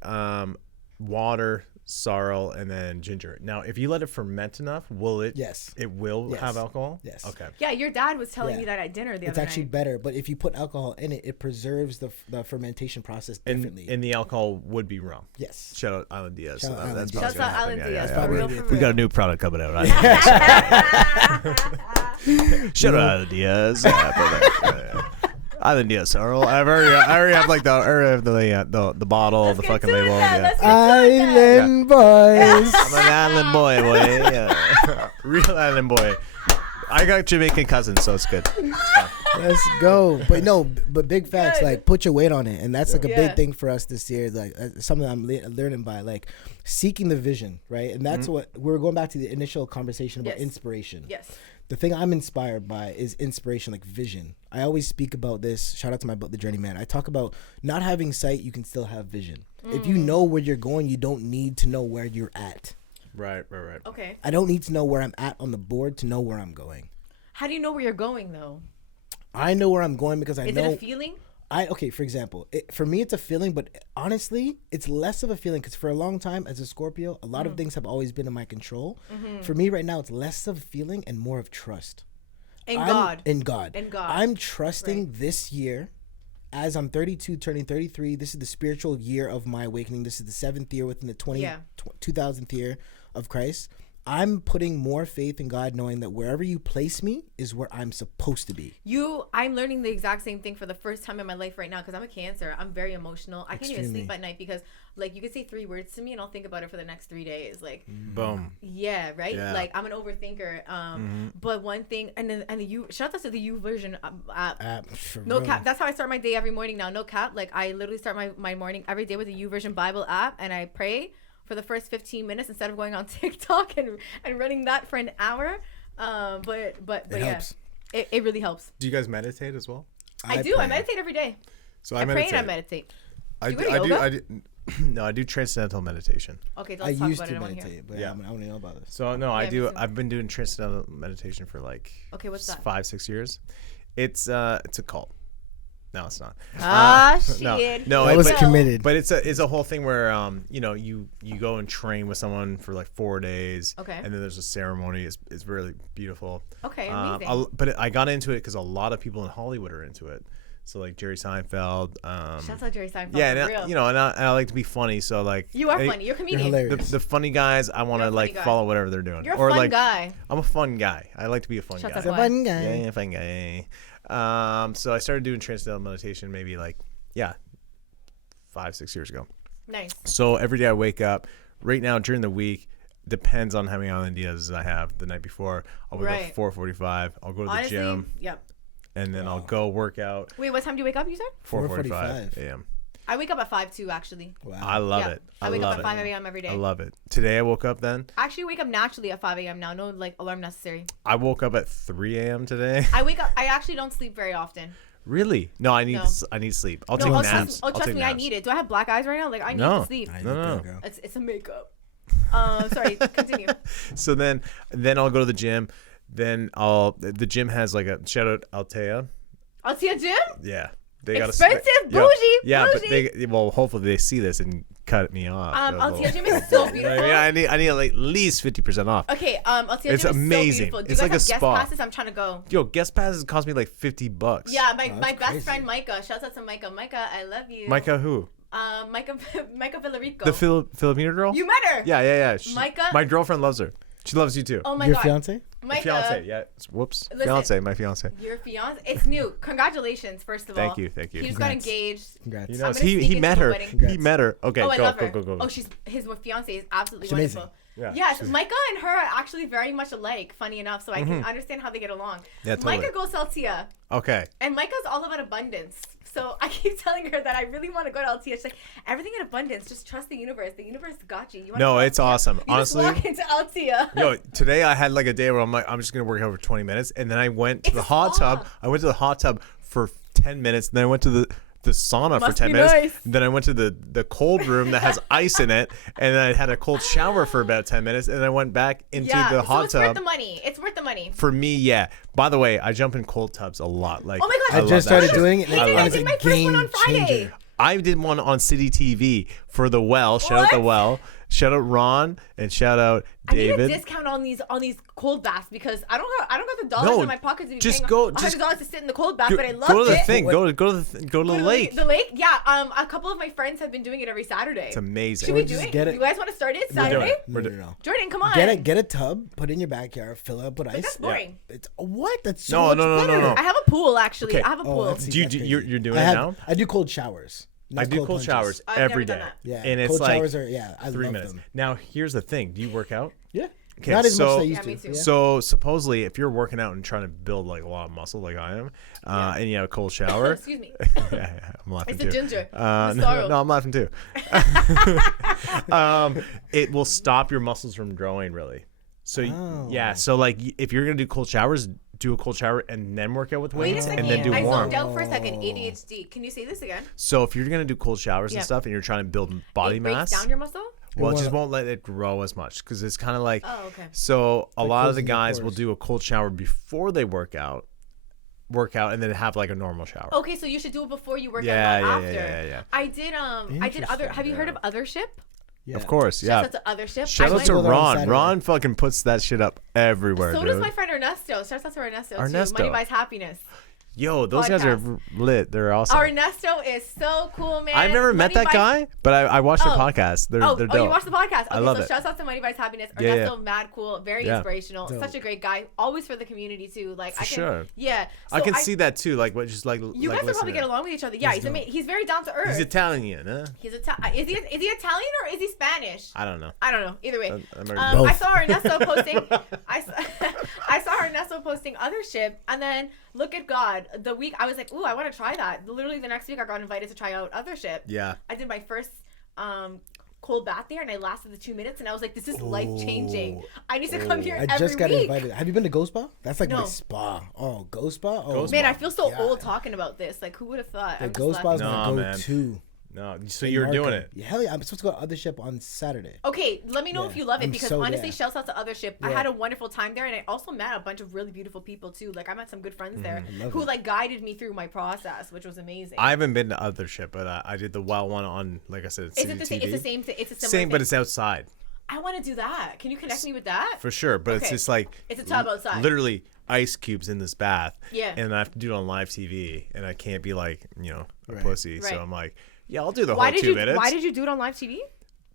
water, sorrel, and then ginger. Now, if you let it ferment enough, will it? Yes. It will have alcohol? Yes. Okay. Yeah, your dad was telling me that at dinner the other night. It's actually better, but if you put alcohol in it, it preserves the fermentation process differently. And the alcohol would be rum. Yes. Shout out Island Diaz. Shout out Island Diaz. We got a new product coming out. Shout out Island Diaz. Island Diaz sorrel. I already have like the bottle, the fucking label. Island boys. I'm an island boy. Yeah. Real island boy. I got Jamaican cousins, so it's good. Let's go. But big facts, like put your weight on it, and that's like a big thing for us this year. Like something I'm learning by, like seeking the vision, right? And that's what we're going back to the initial conversation about inspiration. Yes. The thing I'm inspired by is inspiration, like vision. I always speak about this. Shout out to my book, The Journeyman. I talk about not having sight, you can still have vision. If you know where you're going, you don't need to know where you're at. Right. Okay. I don't need to know where I'm at on the board to know where I'm going. How do you know where you're going, though? I know where I'm going because I know. Is it a feeling? For example, for me, it's a feeling, but honestly, it's less of a feeling because for a long time as a Scorpio, a lot of things have always been in my control. For me right now, it's less of a feeling and more of trust. In God. I'm trusting this year, as I'm 32, turning 33. This is the spiritual year of my awakening. This is the 7th year within the 2000th year of Christ. I'm putting more faith in God, knowing that wherever you place me is where I'm supposed to be. I'm learning the exact same thing for the first time in my life right now because I'm a Cancer. I'm very emotional. I can't even sleep at night because, like, you could say 3 words to me and I'll think about it for the next 3 days. Like, boom. Yeah, right. Yeah. Like, I'm an overthinker. But one thing, shout out to the YouVersion app. No cap. That's how I start my day every morning now. No cap. Like, I literally start my morning every day with the YouVersion Bible app, and I pray for the first 15 minutes instead of going on TikTok and running that for an hour. But it helps. It really helps. Do you guys meditate as well? I do. Pray. I meditate every day. So I pray and I meditate. I do transcendental meditation. Okay, so let's talk about it. I used to meditate, but I don't know about this. So no, I do. I've been doing transcendental meditation for like what's that? 5-6 years. It's a cult. No, it's not. Shit. No, I was committed. But it's a whole thing where you go and train with someone for like 4 days. Okay. And then there's a ceremony. It's really beautiful. Okay, amazing. But I got into it because a lot of people in Hollywood are into it. So like Jerry Seinfeld. Shouts out Jerry Seinfeld. Yeah, for real. and I like to be funny. So like you are funny. You're a comedian. You're hilarious. The funny guys, I want to like follow whatever they're doing. You're a fun guy. I'm a fun guy. I like to be a fun guy. He's a fun guy. Yeah, fun guy. So I started doing transcendental meditation maybe 5-6 years ago. Nice. So every day I wake up. Right now during the week, depends on how many ideas I have the night before. I'll wake up at 4:45. I'll go to the gym. Yep. And then I'll go work out. Wait, what time do you wake up, you said? 4:45 a.m. I wake up at 5 too, actually. Wow. I love it. I wake up at 5 a.m. every day. I love it. Today I woke up then. I actually wake up naturally at 5 a.m. now. No alarm necessary. I woke up at 3 a.m. today. I wake up. I actually don't sleep very often. Really? No, I need sleep. I'll take naps. Trust me, I need it. Do I have black eyes right now? Like I need to sleep. No. It's a makeup. Sorry, continue. So then I'll go to the gym. Then the gym has like a shout out Altea. Altea gym? Yeah. They got expensive, bougie. Yeah, bougie. But hopefully they see this and cut me off. Altea gym is so beautiful. I need at least 50% off. Okay, Altea gym it's is amazing. So beautiful. Do it's you guys like have a guest spa. passes? I'm trying to go. Yo, guest passes cost me like $50. Yeah, my best friend Micah. Shouts out to Micah. Micah, I love you. Micah who? Micah Villarico. The Filipino girl? You met her. Yeah. Micah. My girlfriend loves her. She loves you too. Oh my Your god. fiance? Micah. Fiance, yeah. Whoops. Listen, my fiance. Your fiance? It's new. Congratulations, first of all. Thank you. He just got engaged. Congrats. You know, he met her. He met her. Okay, I love her. go. Oh, his fiance is absolutely She's wonderful. amazing. Yeah, yes, Micah and her are actually very much alike, funny enough, so I can understand how they get along. Yeah, totally. Micah goes to Altea. Okay. And Micah's all about abundance. So I keep telling her that I really want to go to Altea. She's like, everything in abundance, just trust the universe. The universe got you. No, it's awesome. You honestly, just walk into Altea. Yo, today I had like a day where I'm like, I'm just gonna work out for 20 minutes, and then I went to the hot tub. I went to the hot tub for 10 minutes, and then I went to the sauna for 10 minutes. Nice. Then I went to the cold room that has ice in it, and then I had a cold shower for about 10 minutes, and then I went back into the hot it's tub. worth the money. It's worth the money. For me, yeah. By the way, I jump in cold tubs a lot. Like, oh my gosh, I just started shit. doing it. I did my first one on Friday. I did one on City TV for The Well. Shout out The Well. Shout out Ron and shout out David. I need a discount on these cold baths because I don't got the dollars in my pockets to be paying $100 to sit in the cold bath, but I love it. Go to the thing. Go to the lake. The lake? Yeah. A couple of my friends have been doing it every Saturday. It's amazing. Should we do it? You guys want to start it Saturday? No. Jordan, come on. Get a tub, put it in your backyard, fill it up with ice. That's boring. It's what? That's so much better. No. I have a pool actually. Okay. I have a pool. You're doing it now? I do cold showers. I do cold showers every day. Yeah, and it's cold like showers are I 3 love minutes. them. Now here's the thing: do you work out? Yeah. Okay, Not as much as I used me to. too. Yeah. So supposedly, if you're working out and trying to build like a lot of muscle, like I am, and you have a cold shower, excuse me, yeah, I'm laughing it's too. a ginger. No, I'm laughing too. It will stop your muscles from growing, really. So so like if you're gonna do cold showers, do a cold shower and then work out with weights, and then do I warm. zoned out for a second. ADHD. Can you say this again? So if you're gonna do cold showers and stuff, and you're trying to build body mass, breaks down your muscle. well, it just won't let it grow as much because it's kind of like. Oh, okay. So a lot of the closing your guys will pores. do a cold shower before they work out, and then have like a normal shower. Okay, so you should do it before you work out, Yeah, not yeah, after. yeah. I did other. Have you heard of Othership? Yeah. Of course, yeah. Shout out to Othership. Shout out to went- Ron. Ron fucking puts that shit up everywhere, So dude. does my friend Ernesto. Shout out to Ernesto Ernesto. too. Money buys happiness. Yo, those guys are lit. They're awesome. Ernesto is so cool, man. I've never met that guy, but I watched their podcast. They're dope. Oh, you watched the podcast? Okay, I love so it. shouts out to Money Buys Happiness. Yeah, Ernesto, mad cool, very inspirational. Dope. Such a great guy. Always for the community too. Like For sure. Yeah. I can see that too. Like what, just like You guys will probably get along with each other. Yeah, he's very down to earth. He's Italian, huh? Is he Italian or is he Spanish? I don't know. I don't know. Either way, Both. I saw Ernesto posting. I saw Ernesto posting Othership, and then look at God. The week I was like, ooh, I want to try that. Literally the next week, I got invited to try out Othership. Yeah. I did my first cold bath there, and I lasted the 2 minutes, and I was like, this is life changing. I need to come here every I just got week. invited. Have you been to Ghost Spa? That's like No. my spa. Oh, Ghost Spa? Oh, Ghost Man, Spa. I feel so God. old talking about this. Like, who would have thought? The I'm just Ghost Spa is laughing. my Nah, man. go-to. No, so you're doing it. Yeah, hell yeah. I'm supposed to go to Othership on Saturday. Okay, let me know if you love it, because honestly, shouts out to Othership. Yeah. I had a wonderful time there, and I also met a bunch of really beautiful people too. Like I met some good friends there who like guided me through my process, which was amazing. I haven't been to Othership, but I did the WoW one on, like I said, Is it the same? It's the same thing. It's a similar same, thing. but it's outside. I want to do that. Can you connect me with that? For sure, but it's just like it's a tub outside. Literally ice cubes in this bath. Yeah. And I have to do it on live TV, and I can't be like, a Right. pussy. Right. So I'm like, yeah, I'll do the whole 2 minutes. Why did you do it on live TV?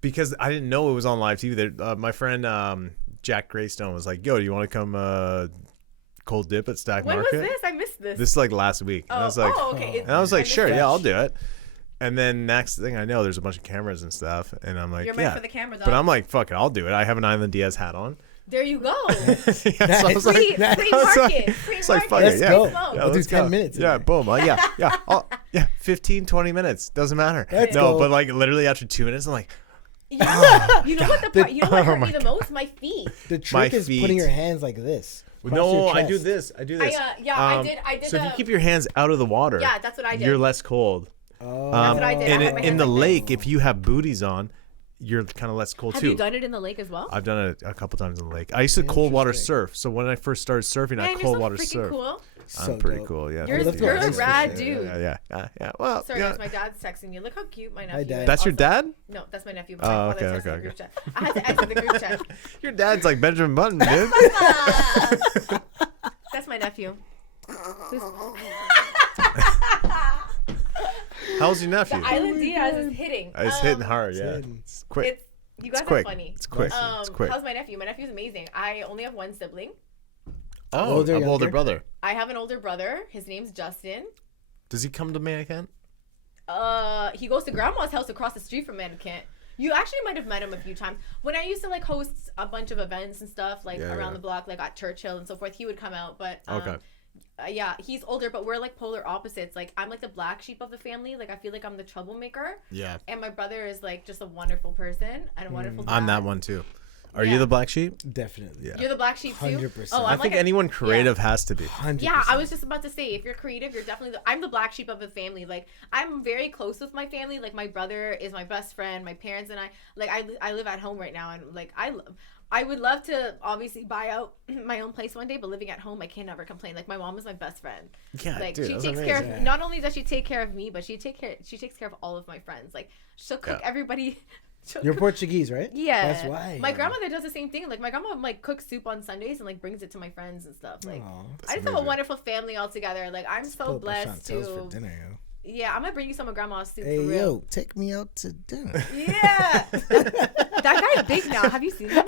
Because I didn't know it was on live TV. There, my friend Jack Greystone was like, "Yo, do you want to come cold dip at Stack When Market?" was this? I missed this. This is like last week. Oh, and I was like, okay. And I was like, sure, it. yeah, I'll do it. And then next thing I know, there's a bunch of cameras and stuff, and I'm like, You're meant for the camera, though. But I'm like, fuck it, I'll do it. I have an Island Diaz hat on. There you go. So I was free market. It's like, fuck Let's it, yeah. go. Yeah, We'll do let's 10 go. minutes. Yeah, boom. Yeah, 15, 20 minutes. Doesn't matter. Let's no, go. but like literally after 2 minutes, I'm like, You know what hurt me the most? My feet. The trick is putting your hands like this. No, I do this. I do this. I did. So if you keep your hands out of the water, yeah, that's what I did. You're less cold. Oh. That's what I did. And in the lake, if you have booties on, you're kind of less cold too. Have you done it in the lake as well? I've done it a couple times in the lake. I used to cold water surf. So when I first started surfing, I cold water surf. Cool. I'm pretty cool. Yeah. You're a rad dude. Yeah. Well, sorry, my dad's texting me. Look how cute my nephew is. That's your dad? No, that's my nephew. Oh, okay. I had to exit the group chat. Your dad's like Benjamin Button, dude. That's my nephew. How's your nephew? The Island Diaz is hitting. It's hitting hard, yeah. It's quick. You guys are funny. It's quick. It's quick. How's my nephew? My nephew's amazing. I only have one sibling. Oh, older brother. I have an older brother. His name's Justin. Does he come to Mannequin? He goes to grandma's house across the street from Mannequin. You actually might have met him a few times. When I used to like host a bunch of events and stuff like around the block, like at Churchill and so forth, he would come out. But yeah, he's older, but we're like polar opposites. Like I'm like the black sheep of the family. Like I feel like I'm the troublemaker. Yeah. And my brother is like just a wonderful person and a wonderful dad. I'm that one too. Are you the black sheep? Definitely. Yeah. You're the black sheep too? 100%. Oh, I think anyone creative has to be. 100%. Yeah, I was just about to say, if you're creative, you're definitely I'm the black sheep of the family. Like, I'm very close with my family. Like, my brother is my best friend. My parents and I live at home right now. And, like, I would love to obviously buy out my own place one day, but living at home, I can never complain. Like, my mom is my best friend. Yeah, like, dude, she takes care of, not only does she take care of me, but she takes care of all of my friends. Like, she'll cook everybody. You're Portuguese, right? Yeah. That's why. My grandmother does the same thing. Like, my grandma like cooks soup on Sundays and like brings it to my friends and stuff. Like, I just have a wonderful famy all together. Like, I'm so blessed to. For dinner, yo. Yeah, I'm gonna bring you some of grandma's soup. Hey, for real. yo, take me out to dinner. Yeah. That guy's big now. Have you seen him?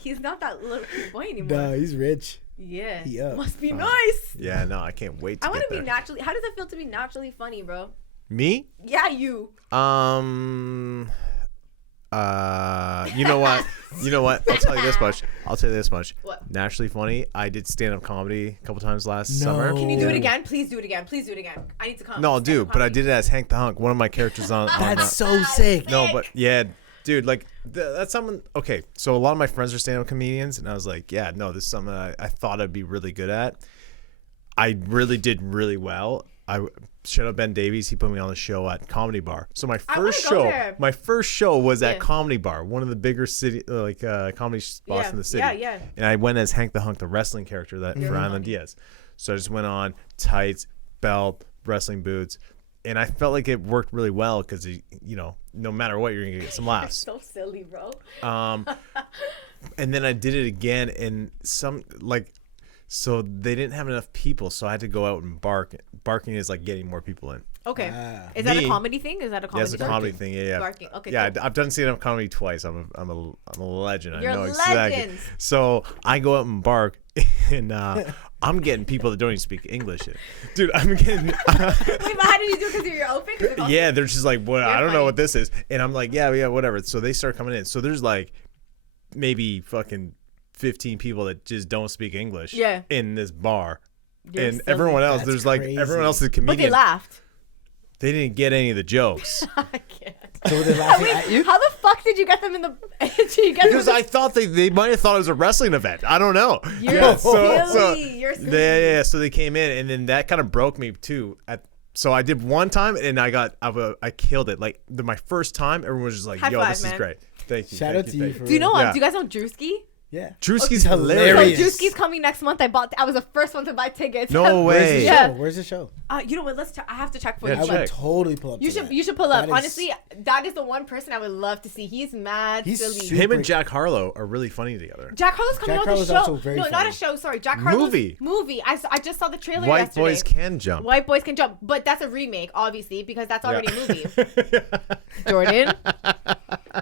He's not that little boy anymore. No, he's rich. Yeah. Must be nice. Yeah, no, I can't wait to I want to be naturally. How does it feel to be naturally funny, bro? Me? Yeah, you. You know what? I'll tell you this much. What? Naturally funny. I did stand-up comedy a couple times last summer. Can you do it again? Please do it again. I need to come. No, I'll do. But I did it as Hank the Hunk. One of my characters on. That's so sick. No, but yeah, dude, like that's someone. Okay, so a lot of my friends are stand-up comedians, and I was like, yeah, no, this is something I thought I'd be really good at. I really did really well. Shout out Ben Davies. He put me on the show at Comedy Bar. So my first show was at Comedy Bar, one of the bigger city comedy spots in the city. Yeah. And I went as Hank the Hunk, the wrestling character for Island Diaz. So I just went on tights, belt, wrestling boots, and I felt like it worked really well because no matter what, you're gonna get some laughs. So silly, bro. And then I did it again, and so they didn't have enough people, so I had to go out and bark. Barking is like getting more people in. Okay. Is that a comedy thing? Yeah, it's a comedy thing. Yeah. Barking. Okay. Yeah, cool. I've done stand-up comedy twice. I'm a legend. You're I know a exactly. legend. So I go out and bark, and I'm getting people that don't even speak English. Dude, I'm getting. Wait, but how did you do it? Because of your outfit? Yeah, they're just like, "What? I don't know what this is," and I'm like, "Yeah, whatever." So they start coming in. So there's like maybe fucking 15 people that just don't speak English in this bar. And everyone else, everyone else is a comedian. But they laughed. They didn't get any of the jokes. I can't. So were they laughing at you? How the fuck did you get them in the... Because I thought they might have thought it was a wrestling event. I don't know. You're silly. You're silly. Yeah. So they came in, and then that kind of broke me too. So I did one time and I killed it. Like my first time, everyone was just like, "Yo, this is great." Thank you. Shout out to you. Do you know? Do you guys know Drewski? Yeah. Drewski's hilarious. So Drewski's coming next month. I was the first one to buy tickets. No way. Where's the show? You know what? I have to check for you. I would totally pull up. You should pull up. Honestly, that is the one person I would love to see. He's mad silly. Him and Jack Harlow are really funny together. Jack Harlow's coming on the show. No, not a show. Sorry, Jack Harlow's movie. I just saw the trailer White yesterday. Boys Can Jump. White Boys Can Jump, but that's a remake, obviously, because that's already a movie.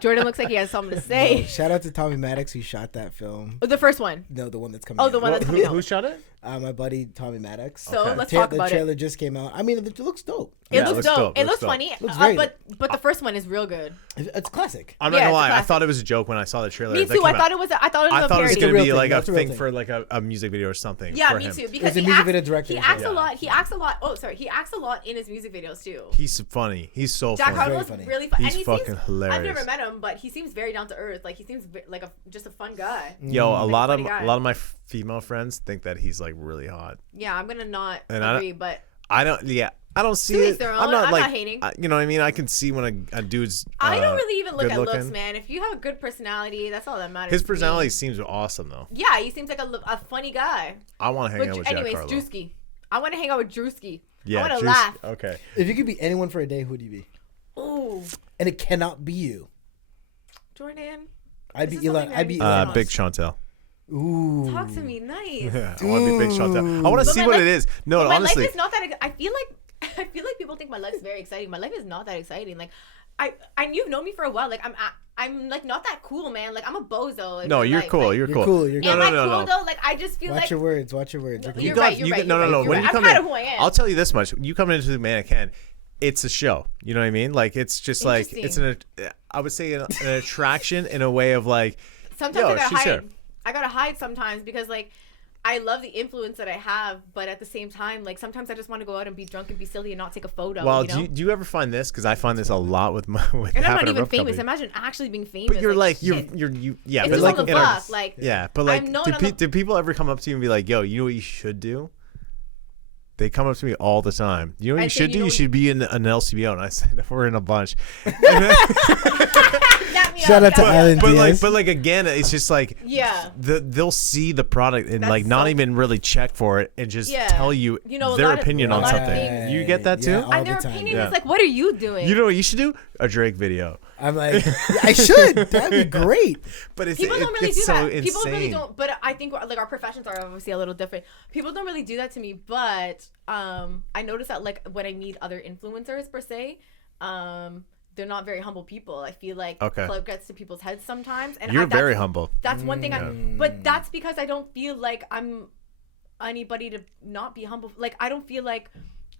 Jordan looks like he has something to say. No, shout out to Tommy Maddox who shot that film. The first one. No, the one that's coming. Oh, the one that's coming out. Who shot it? My buddy Tommy Maddox. So let's talk about it. The trailer just came out. I mean, it looks dope. It looks dope. It looks funny. But the first one is real good. It's classic. I'm not gonna lie. I thought it was a joke when I saw the trailer. Me too. I thought it was a parody. Gonna be like a thing for like a music video or something. Yeah, me too. Because he's a music video director. He acts a lot. He acts a lot. Oh, sorry. He acts a lot in his music videos too. He's funny. He's so funny. Jack Harlow's really funny. He's fucking hilarious. I've never met him, but he seems very down to earth. Like he seems like just a fun guy. Yo, a lot of my female friends think that he's like really hot. Yeah, I'm gonna not agree, but I don't. Yeah, I don't see it. I'm not hating. You know what I mean? I can see when a dude's. I don't really even look at looks, man. If you have a good personality, that's all that matters. His personality seems awesome, though. Yeah, he seems like a funny guy. I want to hang out with Jack Harlow. Anyways, Drewski. I want to hang out with Drewski. Yeah, I want to laugh. Okay. If you could be anyone for a day, who would you be? Ooh. And it cannot be you. Jordan. I'd be Elon. Big Chantelle. Ooh. Talk to me, nice. Yeah, I want to be Big Chantelle. I want to see what it is. No, honestly. My life is not that. I feel like people think my life is very exciting. My life is not that exciting. Like, you've known me for a while. Like, I'm like not that cool, man. Like, I'm a bozo. No, you're cool. Like, you're cool. Am I cool though? Like, I just feel Watch your words. Watch your words. You're right. No. When you come in, who I am. I'll tell you this much: you come into the mannequin, it's a show. You know what I mean? Like, it's just like I would say an attraction in a way of like. Sometimes I gotta hide. I gotta hide sometimes because like. I love the influence that I have, but at the same time, like sometimes I just want to go out and be drunk and be silly and not take a photo. Well, you know? do you ever find this? Because I find this a lot with my. And I'm not even famous. Imagine actually being famous. But you're like yeah. It's but just like on the bluff, like yeah, but like do people ever come up to you and be like, "Yo, you know what you should do?" They come up to me all the time. You know what you should do? You should be in an LCBO. And I said, we're in a bunch. Shout out to Island Diaz. But again, it's just like they'll see the product and like not even really check for it and just tell you their opinion on something. You get that too? And their opinion is like, what are you doing? You know what you should do? A Drake video. I'm like, I should. That'd be great. But people don't really do that. People really don't. But I think like our professions are obviously a little different. People don't really do that to me. But I notice that like when I meet other influencers per se, they're not very humble people. I feel like club gets to people's heads sometimes. And you're very humble. That's one thing. But that's because I don't feel like I'm anybody to not be humble. Like I don't feel like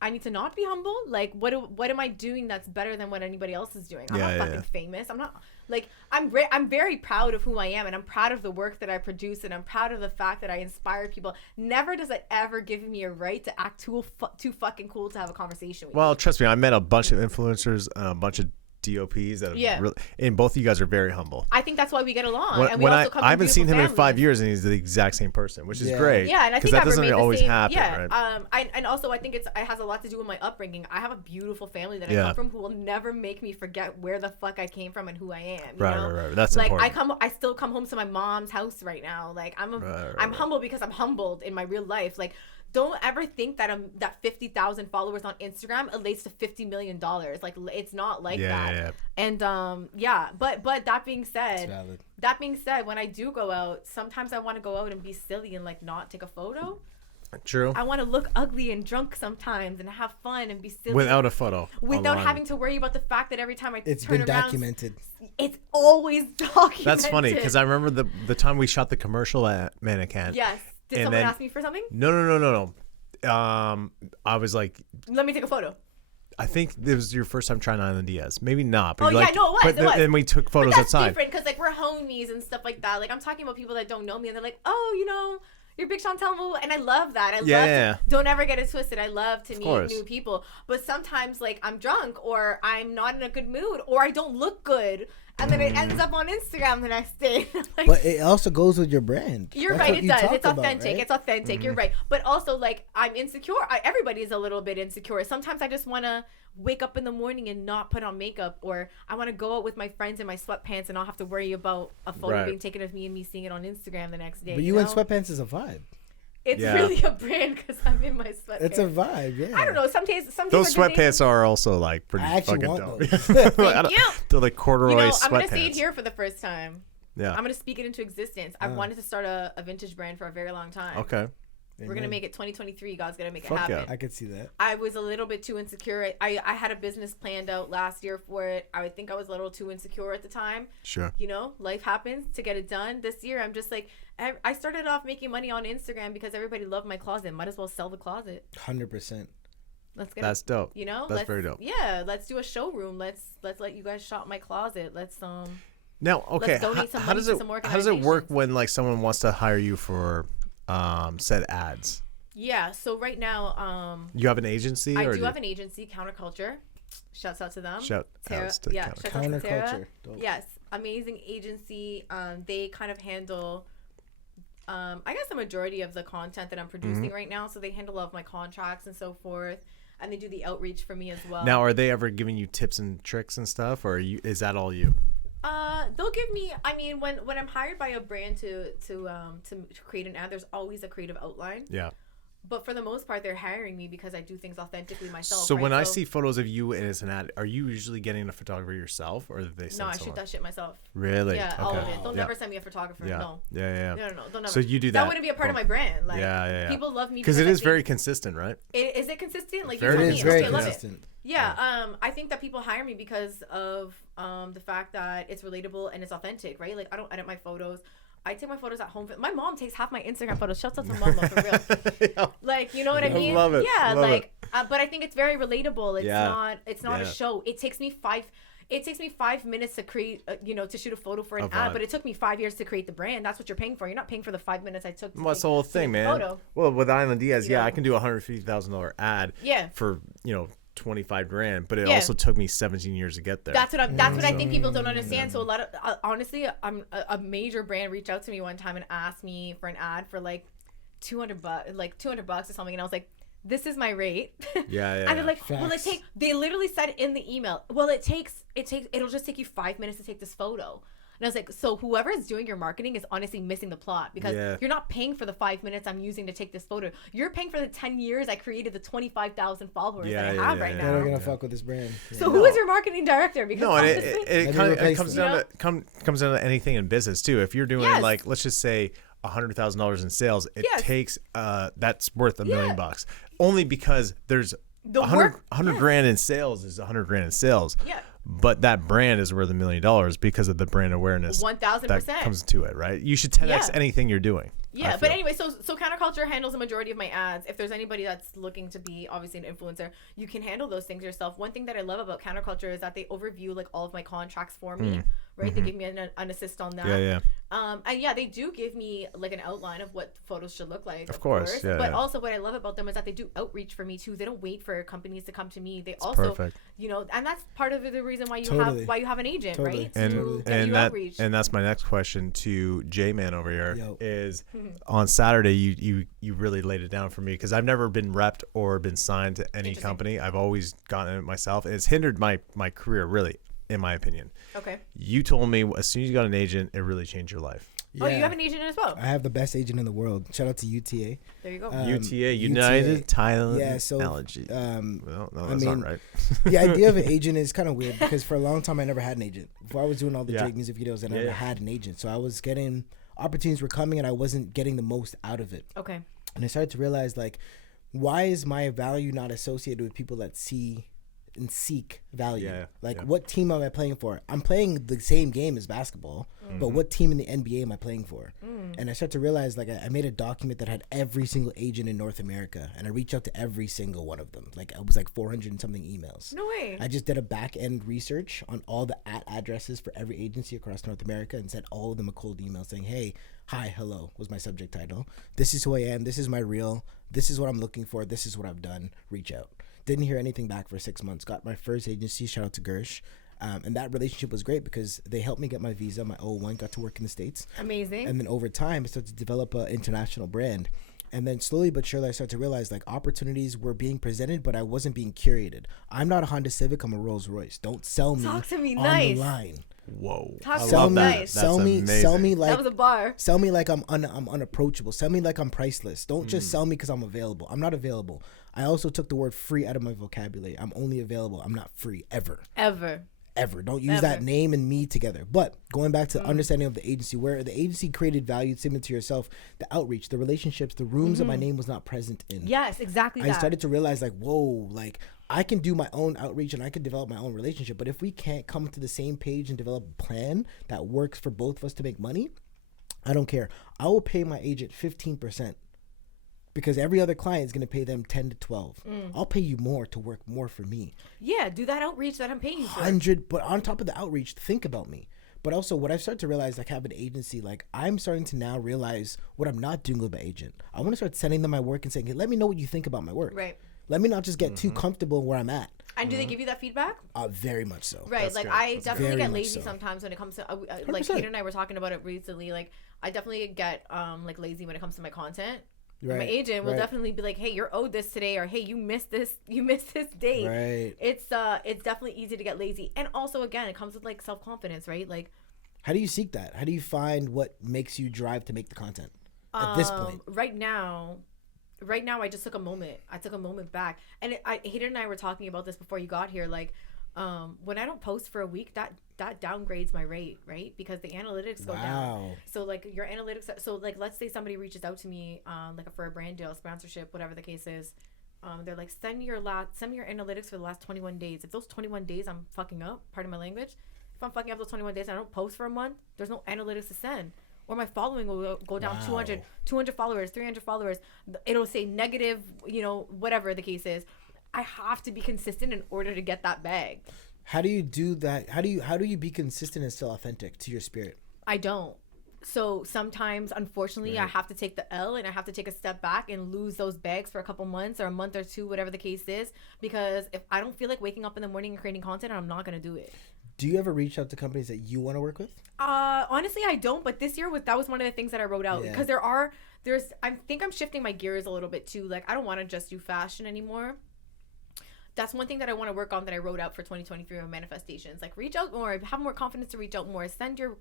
I need to not be humble. Like what am I doing that's better than what anybody else is doing? I'm not fucking famous. I'm not like I'm very proud of who I am, and I'm proud of the work that I produce, and I'm proud of the fact that I inspire people. Never does it ever give me a right to act too fucking cool to have a conversation with you. Well, trust me, I met a bunch of influencers, a bunch of DOPs that really, and both of you guys are very humble. I think that's why we get along. And we also come I haven't seen him families. in 5 years, and he's the exact same person, which is great. Yeah, and I think that doesn't always happen, right? And also I think it has a lot to do with my upbringing. I have a beautiful family that I come from who will never make me forget where the fuck I came from and who I am. Right. That's like important. I still come home to my mom's house right now. Like I'm humble because I'm humbled in my real life. Like. Don't ever think that that 50,000 followers on Instagram relates to $50 million. Like it's not like that. Yeah. And but that being said, when I do go out, sometimes I want to go out and be silly and like not take a photo. True. I want to look ugly and drunk sometimes and have fun and be silly without a photo. Without having to worry about the fact that every time it's turn been around, documented. It's always documented. That's funny because I remember the time we shot the commercial at Mannequin. Yes. Did someone ask me for something? No. I was like, let me take a photo. I think it was your first time trying Island Diaz. Maybe not. But it was. But then we took photos outside. That's different because like we're homies and stuff like that. Like I'm talking about people that don't know me and they're like, oh, you know, you're Big Chantelle, and I love that. I love to, don't ever get it twisted. I love to meet new people. But sometimes like I'm drunk or I'm not in a good mood or I don't look good. and then it ends up on Instagram the next day. Like, but it also goes with your brand. You're right, it does. It's authentic. Right? It's authentic. Mm-hmm. You're right. But also, like, I'm insecure. Everybody's a little bit insecure. Sometimes I just want to wake up in the morning and not put on makeup, or I want to go out with my friends in my sweatpants and not have to worry about a photo being taken of me and me seeing it on Instagram the next day. But you in sweatpants is a vibe. It's really a brand because I'm in my sweatpants. It's a vibe, yeah. I don't know. Some those sweatpants are also like pretty fucking dope. Thank you. They're like corduroy sweatpants. I'm gonna say it here for the first time. Yeah. I'm gonna speak it into existence. I've wanted to start a vintage brand for a very long time. Okay. We're gonna make it 2023. God's gonna make it happen. Yeah. I could see that. I was a little bit too insecure. I had a business planned out last year for it. I think I was a little too insecure at the time. Sure. You know, life happens to get it done. This year, I'm just like, I started off making money on Instagram because everybody loved my closet. Might as well sell the closet. 100%. That's dope. You know, that's very dope. Yeah, let's do a showroom. Let's let you guys shop my closet. Now, okay. How does it work when like someone wants to hire you for said ads? Yeah, so right now, you have an agency? I do have an agency, Counterculture. Shouts out to them. Counterculture. Yes, amazing agency. They kind of handle, I guess, the majority of the content that I'm producing right now. So they handle all of my contracts and so forth, and they do the outreach for me as well. Now, are they ever giving you tips and tricks and stuff, or is that all you? They'll give me. I mean, when I'm hired by a brand to create an ad, there's always a creative outline. Yeah. But for the most part, they're hiring me because I do things authentically myself. So when I see photos of you and it's an ad, are you usually getting a photographer yourself, or do they send someone? I shoot that shit myself. Really? Yeah, all of it. They'll never send me a photographer. Yeah. No. Yeah. No. They'll never. So you do that. That wouldn't be a part of my brand. Like, yeah. People love me because it is very consistent, right? Is it consistent? Like, it is very consistent. Love it. Yeah. I think that people hire me because of the fact that it's relatable and it's authentic, right? Like, I don't edit my photos. I take my photos at home. My mom takes half my Instagram photos. Shouts out to Mama, for real. Yeah. Like, you know what I mean? I love it. Yeah, love it. But I think it's very relatable. It's not a show. It takes me 5 minutes to create, to shoot a photo for an ad, but it took me 5 years to create the brand. That's what you're paying for. You're not paying for the 5 minutes I took to that's the whole thing, man. Photo. Well, with Island Diaz, I can do a $150,000 ad for, 25 grand, but it also took me 17 years to get there. That's what I think people don't understand. So a lot of honestly, a major brand reached out to me one time and asked me for an ad for like $200 or something, and I was like, this is my rate. Yeah. And they're like, they literally said in the email, well, it'll just take you 5 minutes to take this photo. And I was like, so whoever is doing your marketing is honestly missing the plot, because you're not paying for the 5 minutes I'm using to take this photo. You're paying for the 10 years I created the 25,000 followers that I have right now. They're going to fuck with this brand. So who is your marketing director? Because it comes down to anything in business too. If you're doing like, let's just say $100,000 in sales, it takes that's worth $1 million, only because there's 100 grand in sales is 100 grand in sales. Yeah. But that brand is worth $1 million because of the brand awareness 1,000% that comes to it, right? You should 10x anything you're doing. Yeah, but anyway, so Counterculture handles the majority of my ads. If there's anybody that's looking to be obviously an influencer, you can handle those things yourself. One thing that I love about Counterculture is that they overview like all of my contracts for me, right? They give me an assist on that. Yeah. And they do give me like an outline of what photos should look like. Of course. Yeah, but also what I love about them is that they do outreach for me too. They don't wait for companies to come to me. They perfect. And that's part of the reason why you have an agent, right? And that's my next question to J-Man over here is on Saturday you really laid it down for me, because I've never been repped or been signed to any company. I've always gotten it myself, and it's hindered my career really, in my opinion. Okay. You told me as soon as you got an agent, it really changed your life. Yeah. Oh, you have an agent as well? I have the best agent in the world. Shout out to UTA. There you go. UTA, United Thailand. Yeah, so Allergy. No, that's not right. The idea of an agent is kind of weird, because for a long time I never had an agent. Before I was doing all the Drake music videos, I never had an agent. So I was getting opportunities were coming and I wasn't getting the most out of it. Okay. And I started to realize, like, why is my value not associated with people that see and seek value? What team am I playing for? I'm playing the same game as basketball, but what team in the NBA am I playing for? And I started to realize, like, I made a document that had every single agent in North America, and I reached out to every single one of them. Like, I was like 400 and something emails. No way. I just did a back end research on all the addresses for every agency across North America and sent all of them a cold email saying, hey, hi, hello was my subject title. This is who I am. This is my reel. This is what I'm looking for. This is what I've done. Reach out. Didn't hear anything back for 6 months. Got my first agency. Shout out to Gersh. And that relationship was great because they helped me get my visa. My O1 got to work in the States. Amazing. And then over time, I started to develop an international brand. And then slowly but surely, I started to realize like opportunities were being presented, but I wasn't being curated. I'm not a Honda Civic. I'm a Rolls Royce. Don't sell me Talk to me on nice. the line. Whoa. Sell me like that was a bar. Sell me like I'm unapproachable. Sell me like I'm priceless. Don't just sell me because I'm available. I'm not available. I also took the word free out of my vocabulary. I'm only available. I'm not free ever. Don't use that name and me together. But going back to understanding of the agency, where the agency created value similar to yourself, the outreach, the relationships, the rooms that my name was not present in. Yes, exactly. I started to realize like, whoa, like I can do my own outreach and I can develop my own relationship. But if we can't come to the same page and develop a plan that works for both of us to make money, I don't care. I will pay my agent 15%. Because every other client is going to pay them 10 to 12. I'll pay you more to work more for me. Yeah, do that outreach that I'm paying you for. 100, but on top of the outreach, think about me. But also what I've started to realize, like having an agency, like I'm starting to now realize what I'm not doing with my agent. I want to start sending them my work and saying, hey, let me know what you think about my work. Right. Let me not just get too comfortable where I'm at. And do they give you that feedback? Very much so. Right. That's like good. I definitely get lazy so. sometimes when it comes to like Hayden and I were talking about it recently. Like I definitely get like lazy when it comes to my content. Right, my agent will definitely be like, hey, you're owed this today, or hey, you missed this date. Right. It's definitely easy to get lazy. And also again, it comes with like self-confidence, right? Like how do you seek that? How do you find what makes you drive to make the content at this point? Right now I just took a moment. I took a moment back. And Hayden and I were talking about this before you got here, like when I don't post for a week, that downgrades my rate, right? Because the analytics go down. So like your analytics, so like let's say somebody reaches out to me like for a brand deal, sponsorship, whatever the case is. They're like, send me your analytics for the last 21 days. If those 21 days I'm fucking up, pardon my language, if I'm fucking up those 21 days and I don't post for a month, there's no analytics to send. Or my following will go down 200 followers, 300 followers. It'll say negative, whatever the case is. I have to be consistent in order to get that bag. How do you do that? How do you be consistent and still authentic to your spirit? I don't. So sometimes, unfortunately, I have to take the L and I have to take a step back and lose those bags for a couple months or a month or two, whatever the case is. Because if I don't feel like waking up in the morning and creating content, I'm not going to do it. Do you ever reach out to companies that you want to work with? Honestly, I don't. But this year that was one of the things that I wrote out because I think I'm shifting my gears a little bit too. Like I don't want to just do fashion anymore. That's one thing that I want to work on that I wrote out for 2023 on manifestations. Like reach out more, have more confidence to reach out more. Send your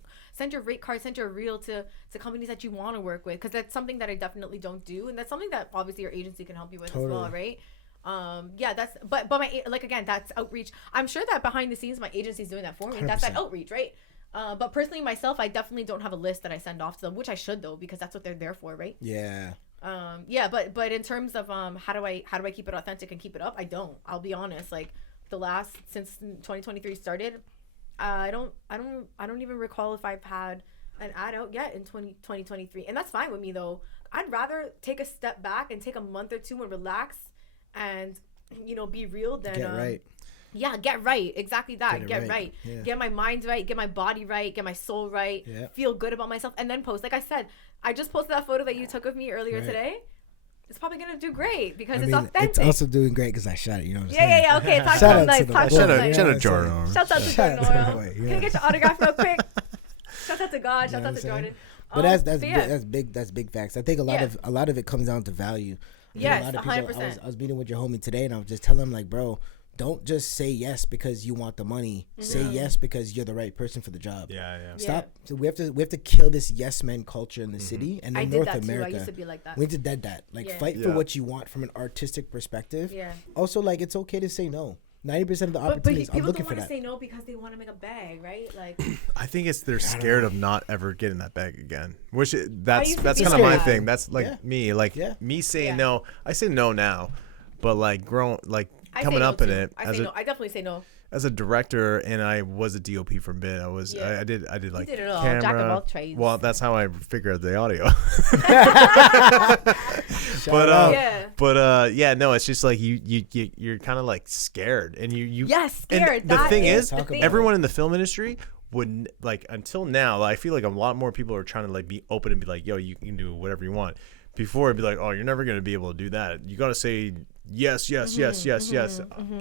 rate card, send your reel to companies that you want to work with, because that's something that I definitely don't do, and that's something that obviously your agency can help you with as well, right? That's but my like again, that's outreach. I'm sure that behind the scenes my agency's doing that for me. 100%. That's that outreach, right? But personally myself, I definitely don't have a list that I send off to them, which I should though, because that's what they're there for, right? Yeah. But in terms of how do I keep it authentic and keep it up, I don't. I'll be honest. Like since 2023 started, I don't even recall if I've had an ad out yet in 2023, and that's fine with me though. I'd rather take a step back and take a month or two and relax and be real than get right. Yeah, get right. Exactly that. Get right. Yeah. Get my mind right. Get my body right. Get my soul right. Yeah. Feel good about myself. And then post. Like I said, I just posted that photo that you took of me earlier today. It's probably going to do great because it's authentic. It's also doing great because I shot it. You know what I'm saying? Yeah. Okay. Talk to him nice. Shout out Jordan Oram. Shout out to Jordan Oram. Can I get your autograph real quick? Shout out to God. Shout out to Jordan. But that's big facts. I think a lot of it comes down to value. Yes, a lot of people, 100%. I was meeting with your homie today, and I was just telling him like, bro, don't just say yes because you want the money. Say yes because you're the right person for the job. Yeah. Stop. So we have to kill this yes men culture in the city and in North America. I used to be like that. We need to dead that. Like fight for what you want from an artistic perspective. Yeah. Also, like it's okay to say no. 90% of the opportunities, but I'm looking for that. People don't want to say no because they want to make a bag, right? Like I think they're scared of not ever getting that bag again. That's kind of my thing. That's like me. Like me saying no. I say no now, but like coming up in it. I definitely say no. As a director, and I was a DOP for a bit. I did like you did it all. camera. Jack of all trades. Well, that's how I figure out the audio. No, it's just like you're kind of like scared, and you scared. And the thing is, everyone in the film industry would like until now. I feel like a lot more people are trying to like be open and be like, yo, you can do whatever you want. Before it'd be like, oh, you're never gonna be able to do that. You got to say yes,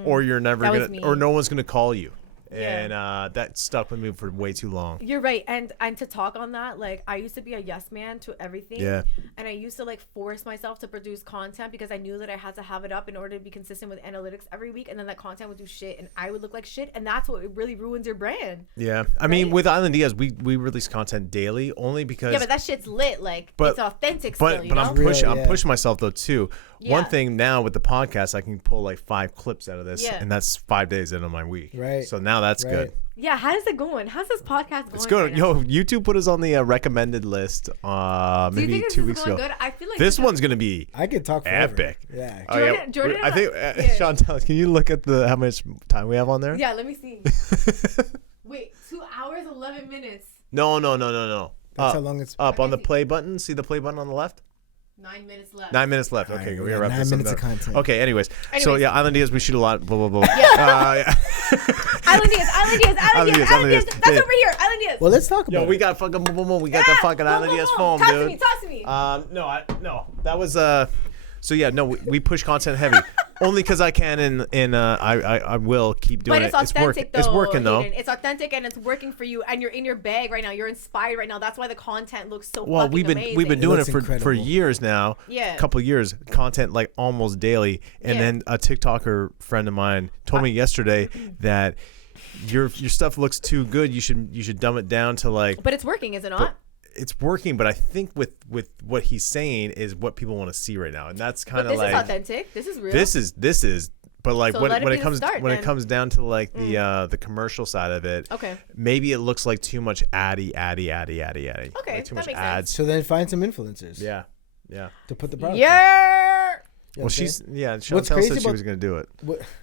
or you're never gonna, or no one's gonna call you. And that stuck with me for way too long. You're right. And to talk on that, like, I used to be a yes man to everything. Yeah. And I used to, like, force myself to produce content because I knew that I had to have it up in order to be consistent with analytics every week. And then that content would do shit and I would look like shit. And that's what really ruins your brand. Yeah. I mean, with Island Diaz, we release content daily only because. Yeah, but that shit's lit. Like, it's authentic still, you know? I'm pushing myself, though, too. Yeah. One thing now with the podcast, I can pull, like, 5 clips out of this. Yeah. And that's 5 days into my week. Right. So now that's good. Yeah, how's it going? How's this podcast going? It's good. Right Yo, YouTube put us on the recommended list maybe 2 weeks ago. Good? I feel like this one's gonna be I could talk forever. Epic. Yeah. Jordan, I think Chantelle, can you look at how much time we have on there? Yeah, let me see. Wait, 2 hours 11 minutes. No. That's how long it's up on the play button. See the play button on the left? 9 minutes left. 9 minutes left. Okay, right, we're gonna wrap 9 this minutes up. of content. Okay, anyways. So yeah, Island Diaz, we shoot a lot. Blah blah blah. Yeah. Island Diaz. That's over here. Island Diaz. Well, let's talk about. Yo, we got fucking boom. We got the fucking Island Diaz phone, dude. Talk to me. No. That was So yeah, no, we push content heavy. Only because I can, and I will keep doing it. But it's authentic, though. It's working, though. Hayden. It's authentic, and it's working for you, and you're in your bag right now. You're inspired right now. That's why the content looks so fucking amazing. We've been doing it for years now. Yeah. A couple of years, content like almost daily. And then a TikToker friend of mine told me yesterday that your stuff looks too good. You should dumb it down to like. But it's working, is it not? It's working, but I think with what he's saying is what people want to see right now, and that's kind of like this is authentic. This is real. This is, but like so when it comes down to like the commercial side of it, okay, maybe it looks like too much addy. Okay, like too much makes ads. sense. So then find some influencers. Yeah. To put the product. Yeah. Well, Chantelle said she was gonna do it.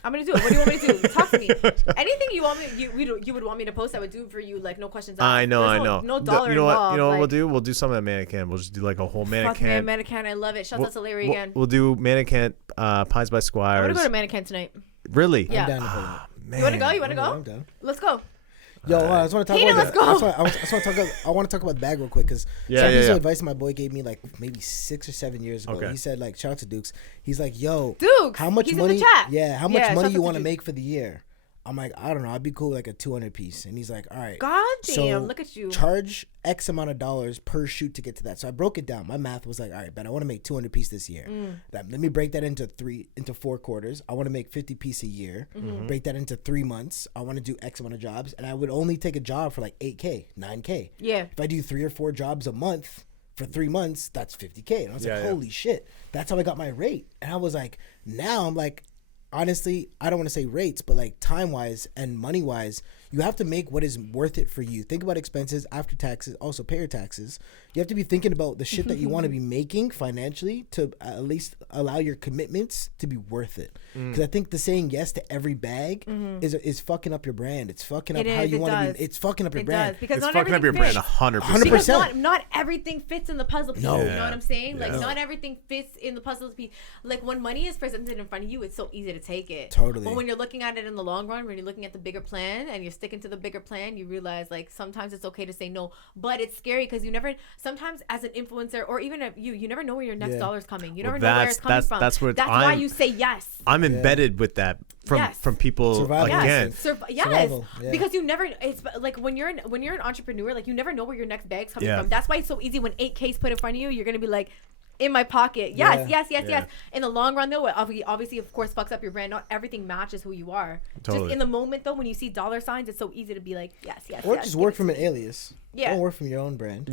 I'm gonna do it. What do you want me to do? Talk to me. Anything you want me, you would want me to post, I would do for you, like no questions asked. I know. No dollar You know involved. what? You know what like, we'll do? We'll do some of that mannequin. We'll just do like a whole mannequin. Mannequin. I love it. Shout out to Larry again. We'll do mannequin. Pies by Squires. I'm gonna go to mannequin tonight. Really? Yeah. I'm down to pull it. You wanna go? I'm down. Let's go. Yo, I just want to talk Hayden, about let's I want to talk about the bag real quick because some piece of advice my boy gave me like maybe 6 or 7 years ago. Okay. He said like, shout out to Dukes. He's like, yo, Dukes, how much he's money? in the chat. Yeah, how much money you want to make for the year? I'm like, I don't know. I'd be cool with like a 200 piece. And he's like, all right. God damn, so look at you. Charge X amount of dollars per shoot to get to that. So I broke it down. My math was like, all right, but I want to make 200 piece this year. Let me break that into 4 quarters. I want to make 50 piece a year. Break that into 3 months. I want to do X amount of jobs. And I would only take a job for like 8K, 9K. Yeah. If I do 3 or 4 jobs a month for 3 months, that's 50K. And I was like, holy shit. That's how I got my rate. And I was like, now I'm like, honestly, I don't want to say rates, but like time-wise and money-wise, you have to make what is worth it for you. Think about expenses after taxes, also pay your taxes. You have to be thinking about the shit that you want to be making financially to at least allow your commitments to be worth it. Because I think the saying yes to every bag is fucking up your brand. It's fucking up how you want to be. It's fucking up your brand. Because it's fucking up your brand 100%. Because not everything fits in the puzzle piece. No. You know what I'm saying? Like, No. not everything fits in the puzzle piece. Like, when money is presented in front of you, it's so easy to take it. Totally. But when you're looking at it in the long run, when you're looking at the bigger plan and you're sticking to the bigger plan, you realize like sometimes it's okay to say no. But it's scary because you never, sometimes as an influencer or even you never know where your next dollar's coming. You never know where it's coming from. That's why you say yes. I'm embedded with that from people Survival. again. Survival. Yeah. Because you never, it's like when you're an entrepreneur, like you never know where your next bag's coming Yeah. from. That's why it's so easy when 8K's put in front of you, you're gonna be like, in my pocket. Yes. In the long run, though, it obviously, of course, fucks up your brand. Not everything matches who you are. Totally. Just in the moment, though, when you see dollar signs, it's so easy to be like, yes. Or just work from an alias. Yeah. Don't work from your own brand.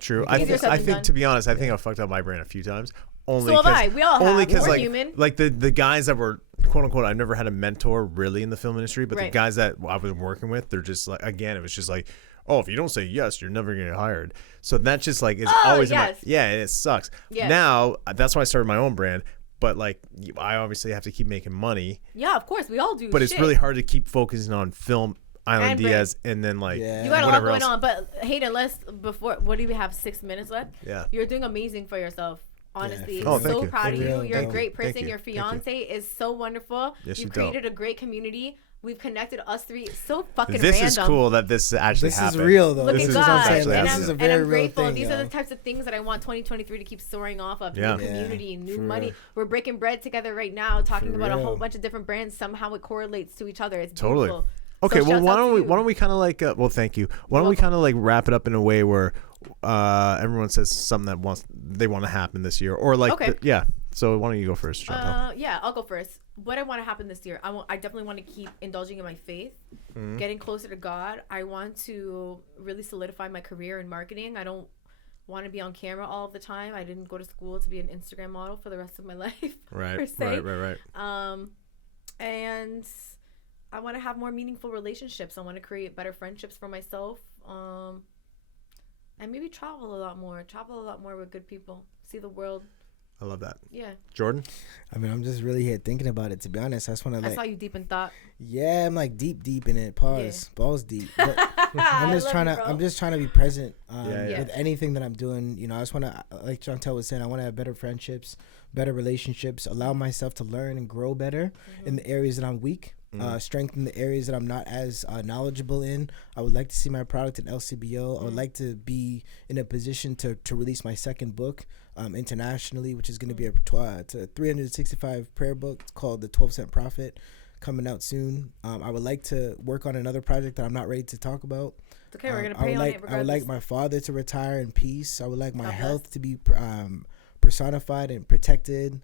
True. I think to be honest, I think I fucked up my brand a few times. Only so have I. We all have. Only because we're human. Like the guys that were quote unquote, I've never had a mentor really in the film industry, but the guys that I was working with, they're just like, again, it was just like, oh, if you don't say yes, you're never gonna get hired. So that's just like it's always and it sucks. Yeah. Now that's why I started my own brand. But like I obviously have to keep making money. Yeah, of course we all do. But it's really hard to keep focusing on film, Island Diaz, and then like you got a lot going on. But Hayden, what do we have? 6 minutes left? Yeah. You're doing amazing for yourself. Honestly, I'm so proud of you. You're a great person. Thank you. Your fiance is so wonderful. Yes, you created a great community. We've connected us three. So fucking this random. This is cool that this actually happened. This is real though. Look this at God. This is a very real grateful. thing. These are the types of things that I want 2023 to keep soaring off of. Yeah. New community, new money. Real. We're breaking bread together right now, talking about a whole bunch of different brands. Somehow it correlates to each other. It's beautiful. Okay, well, why don't we kind of like thank you. Why don't we kind of like wrap it up in a way where everyone says something that they want to happen this year, or like so why don't you go first, Chantelle? I'll go first. What I want to happen this year, I definitely want to keep indulging in my faith, getting closer to God. I want to really solidify my career in marketing. I don't want to be on camera all of the time. I didn't go to school to be an Instagram model for the rest of my life. Right. And I want to have more meaningful relationships. I want to create better friendships for myself. And maybe travel a lot more with good people. See the world. I love that. Yeah. Jordan? I mean, I'm just really here thinking about it, to be honest. I just want to I saw you deep in thought. Yeah, I'm like deep in it. Pause. Yeah. Balls deep. But I'm just trying to be present with anything that I'm doing. You know, I just want to, like Chantelle was saying, I want to have better friendships, better relationships, allow myself to learn and grow better in the areas that I'm weak. Strengthen the areas that I'm not as knowledgeable in. I would like to see my product in LCBO. I would like to be in a position to release my second book internationally, which is going to be a 365 prayer book. It's called The 12 Cent Prophet, coming out soon. I would like to work on another project that I'm not ready to talk about. It's okay, we're going to pray on it regardless. I would like my father to retire in peace. I would like my health to be personified and protected.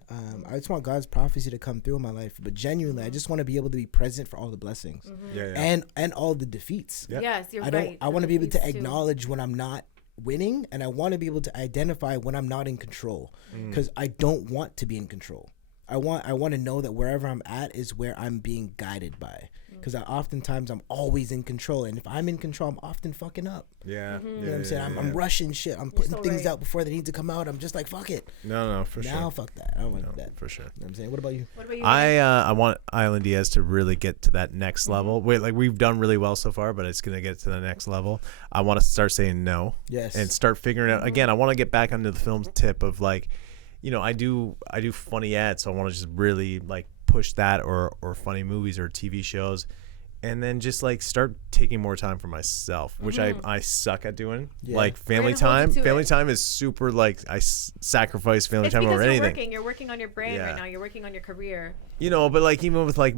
I just want God's prophecy to come through in my life, but genuinely I just want to be able to be present for all the blessings and all the defeats. Yes, you're right. I want to be able to acknowledge when I'm not winning, and I want to be able to identify when I'm not in control, because I don't want to be in control. I want to know that wherever I'm at is where I'm being guided by, because oftentimes I'm always in control, and if I'm in control, I'm often fucking up. You know what I'm saying? I'm rushing shit. I'm putting things out before they need to come out. I'm just like, fuck it. No, for sure. Now, fuck that. I don't want that. For sure. You know what I'm saying? What about you? I want Island Diaz to really get to that next level. We've done really well so far, but it's going to get to the next level. I want to start saying no. Yes. And start figuring out, again, I want to get back onto the film tip of like, you know, I do funny ads, so I want to just really like push that, or funny movies or TV shows, and then just like start taking more time for myself, which I suck at doing. Like family time is super, like I sacrifice family time over anything. You're working on your brand right now. You're working on your career. You know, but like even with like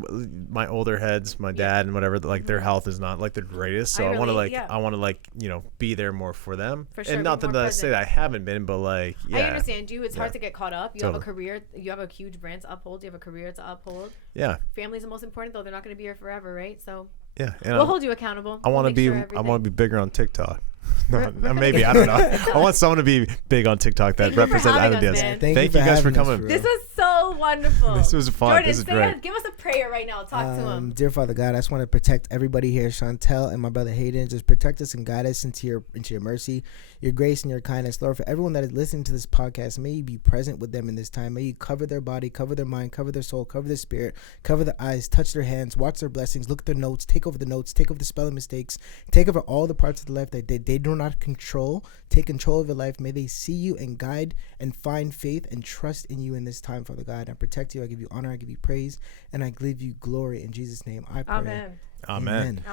my older heads, my dad and whatever, like their health is not like the greatest. So I want to like you know, be there more for them. For sure, and not that I say that I haven't been, but like I understand you. It's hard to get caught up. You have a career. You have a huge brand to uphold. You have a career to uphold. Yeah. Family's the most important though. They're not going to be here forever, right? So yeah, and we'll hold you accountable. I want to be bigger on TikTok. No, maybe I don't know. I want someone to be big on TikTok that represents Island Diaz. Thank you guys for coming. This was so wonderful. This was fun. Jordan, this is great. Give us a prayer right now. Talk to him. Dear Father God, I just want to protect everybody here, Chantelle and my brother Hayden. Just protect us and guide us into your mercy, your grace, and your kindness, Lord. For everyone that is listening to this podcast, may you be present with them in this time. May you cover their body, cover their mind, cover their soul, cover their spirit, cover their eyes, touch their hands, watch their blessings, look at their notes, take over the spelling mistakes, take over all the parts of the life that they do not control. Take control of your life. May they see you and guide and find faith and trust in you in this time, Father God. I protect you. I give you honor. I give you praise. And I give you glory. In Jesus' name, I pray. Amen.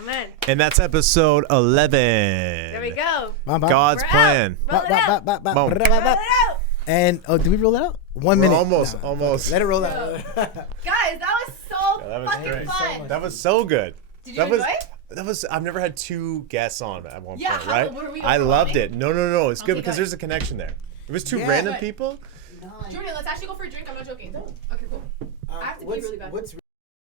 And that's episode 11. There we go. God's plan. And did we roll it out? 1 minute. Almost. Let it roll out. Guys, that was so fucking fun. That was so good. Did you enjoy? I've never had two guests on at one point, right? Were we I loved it. No. It's good because there's a connection there. It was two random people. Jordan, let's actually go for a drink. I'm not joking. Okay, cool. I have to pee really bad.